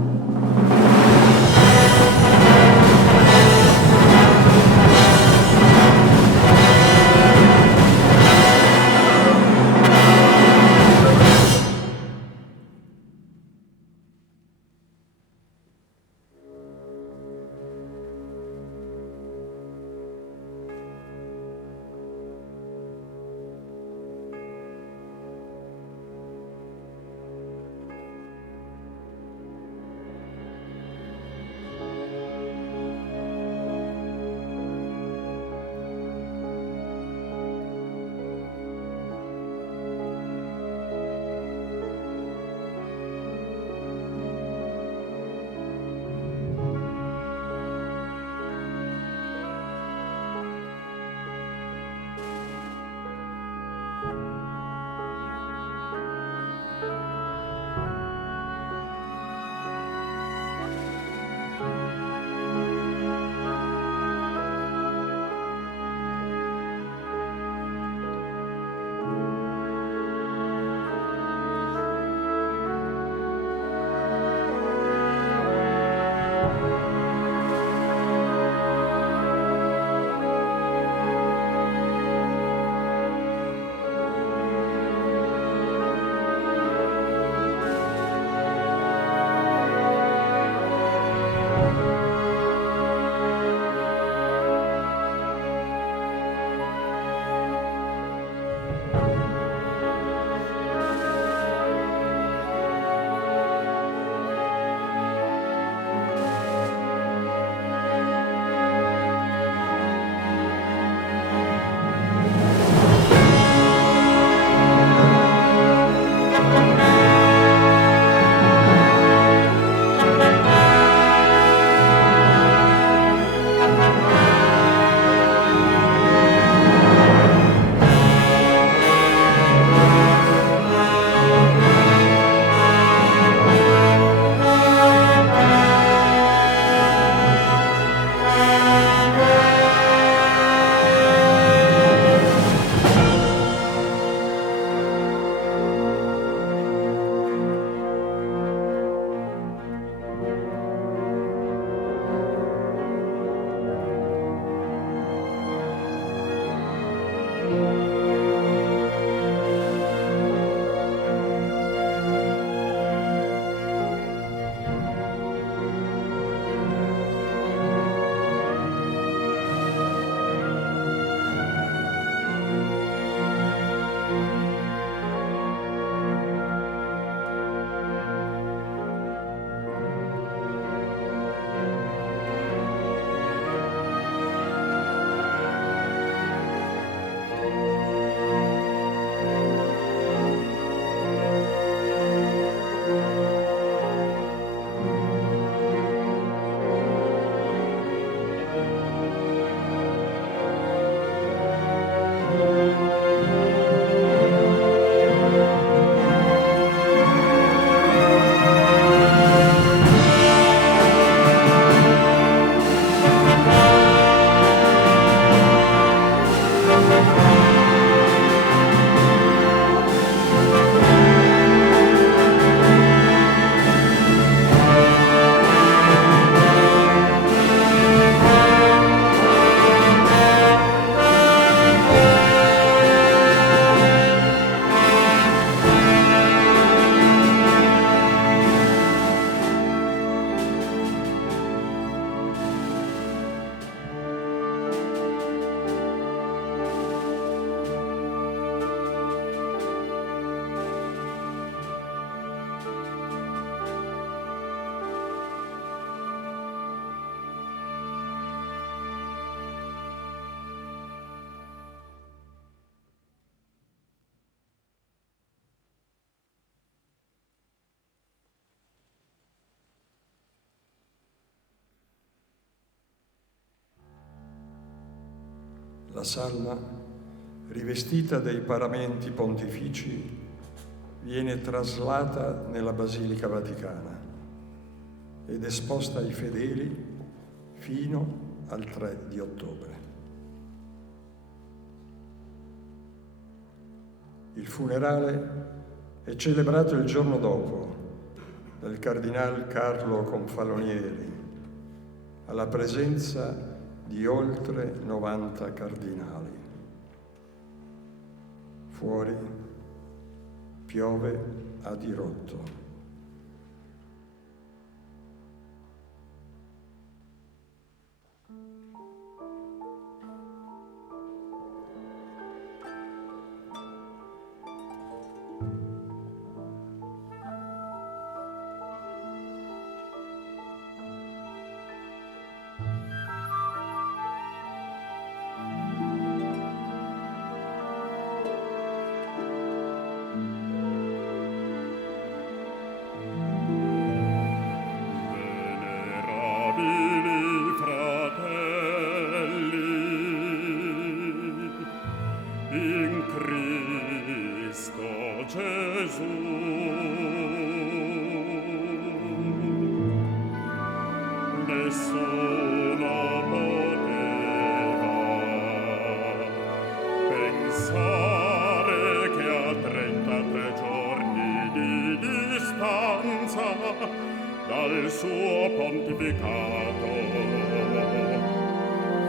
La salma, rivestita dei paramenti pontifici, viene traslata nella Basilica Vaticana ed esposta ai fedeli fino al 3 di ottobre. Il funerale è celebrato il giorno dopo dal cardinal Carlo Confalonieri, alla presenza di oltre 90 cardinali. Fuori piove a dirotto. Venerabili fratelli, in Cristo Gesù, nessuno poteva pensare che a 33 giorni di distanza dal suo pontificato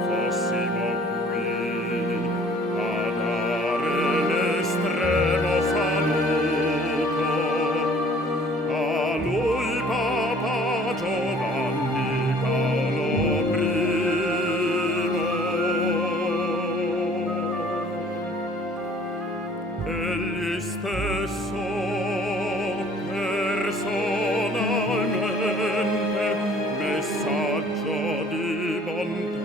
fossimo qui a dare l'estremo saluto a lui, Papa Giovanni Paolo I. Egli stesso personalmente messaggio di bontà.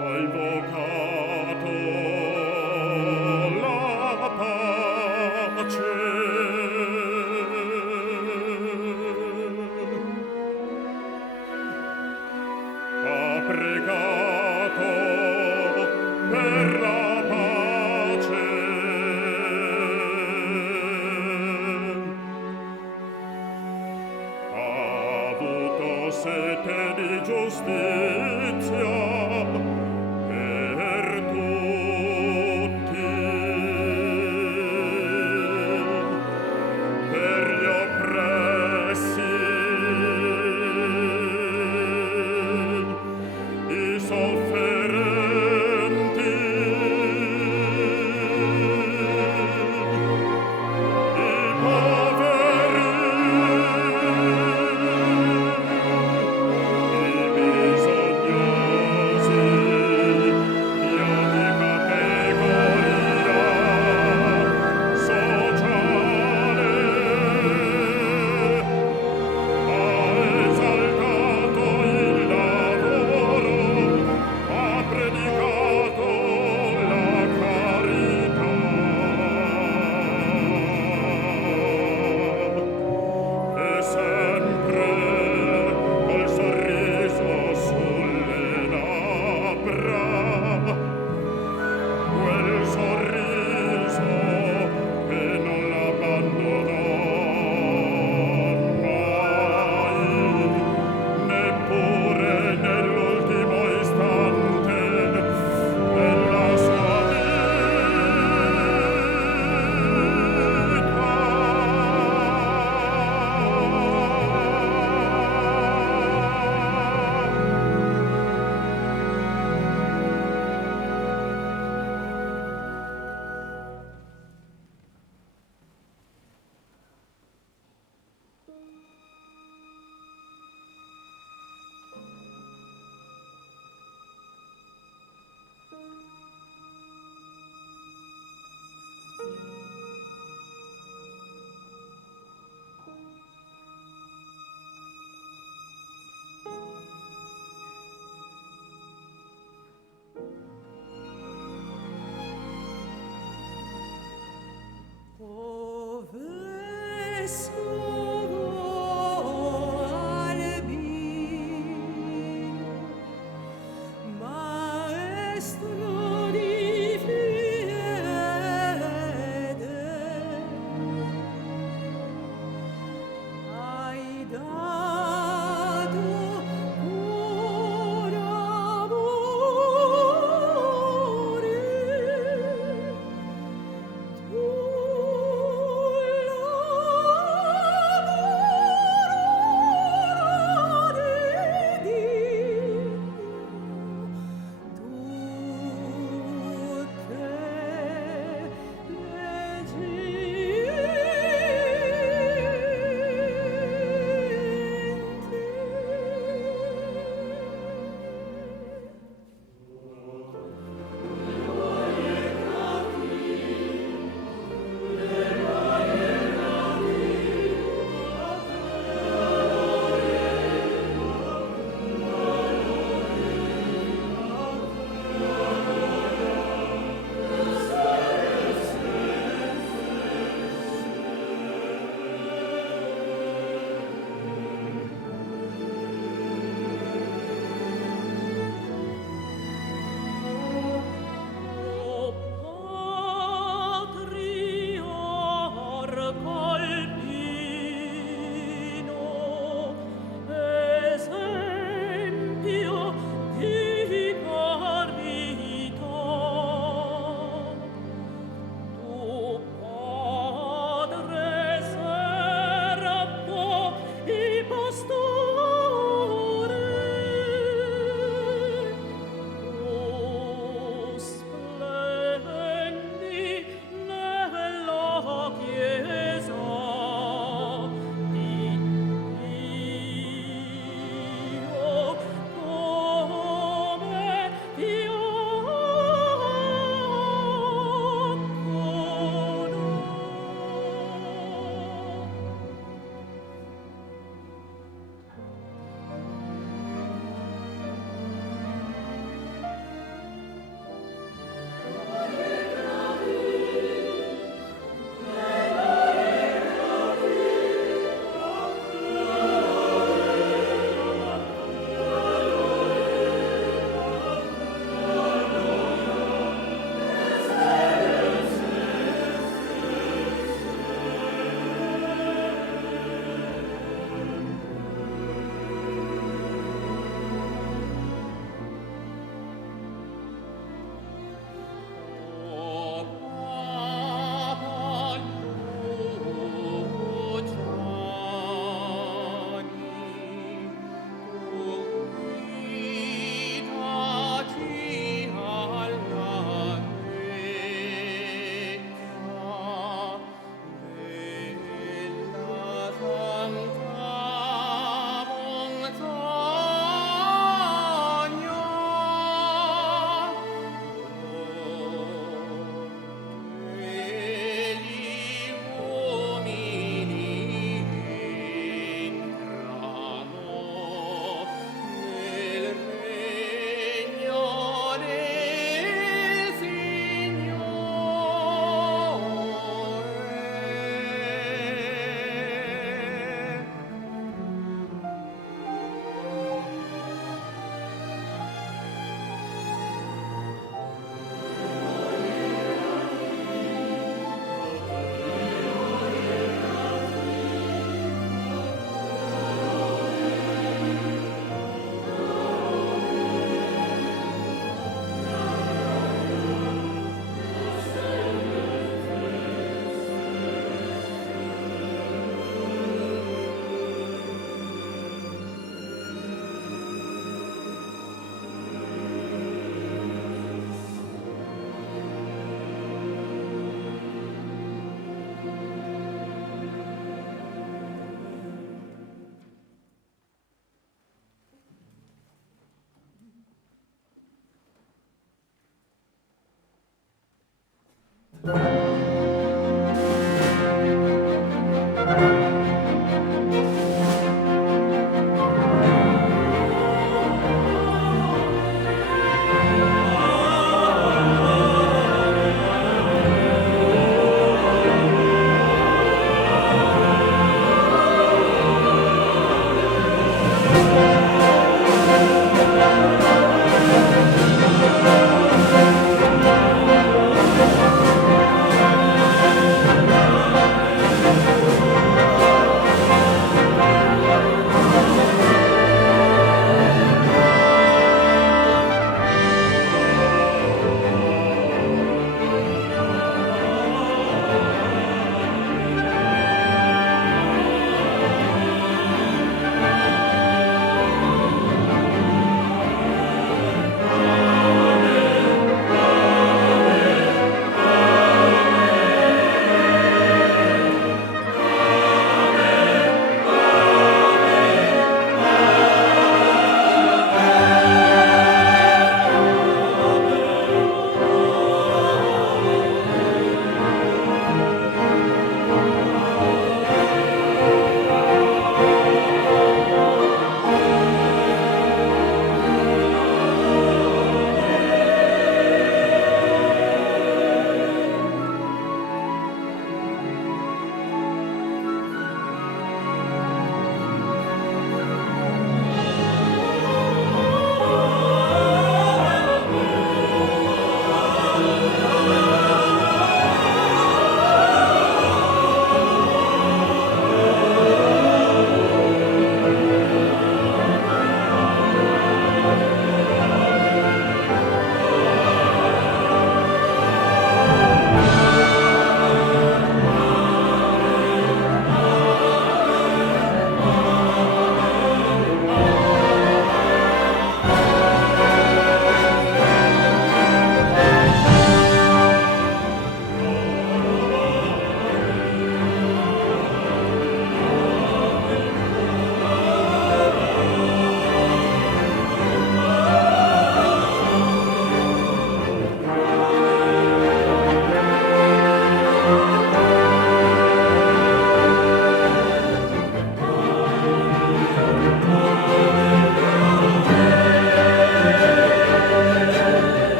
Ha invocato la pace, ha pregato per la pace, ha avuto sete di giustizia per tutti, per gli oppressi, i sofferenti, i poveri, i bisognosi di ogni categoria sociale. Ha esaltato il lavoro, ha predicato la carità. E sempre col sorriso sulle labbra, quel sorriso che non l'abbandonò mai, neppure nell'ultimo istante della sua Ove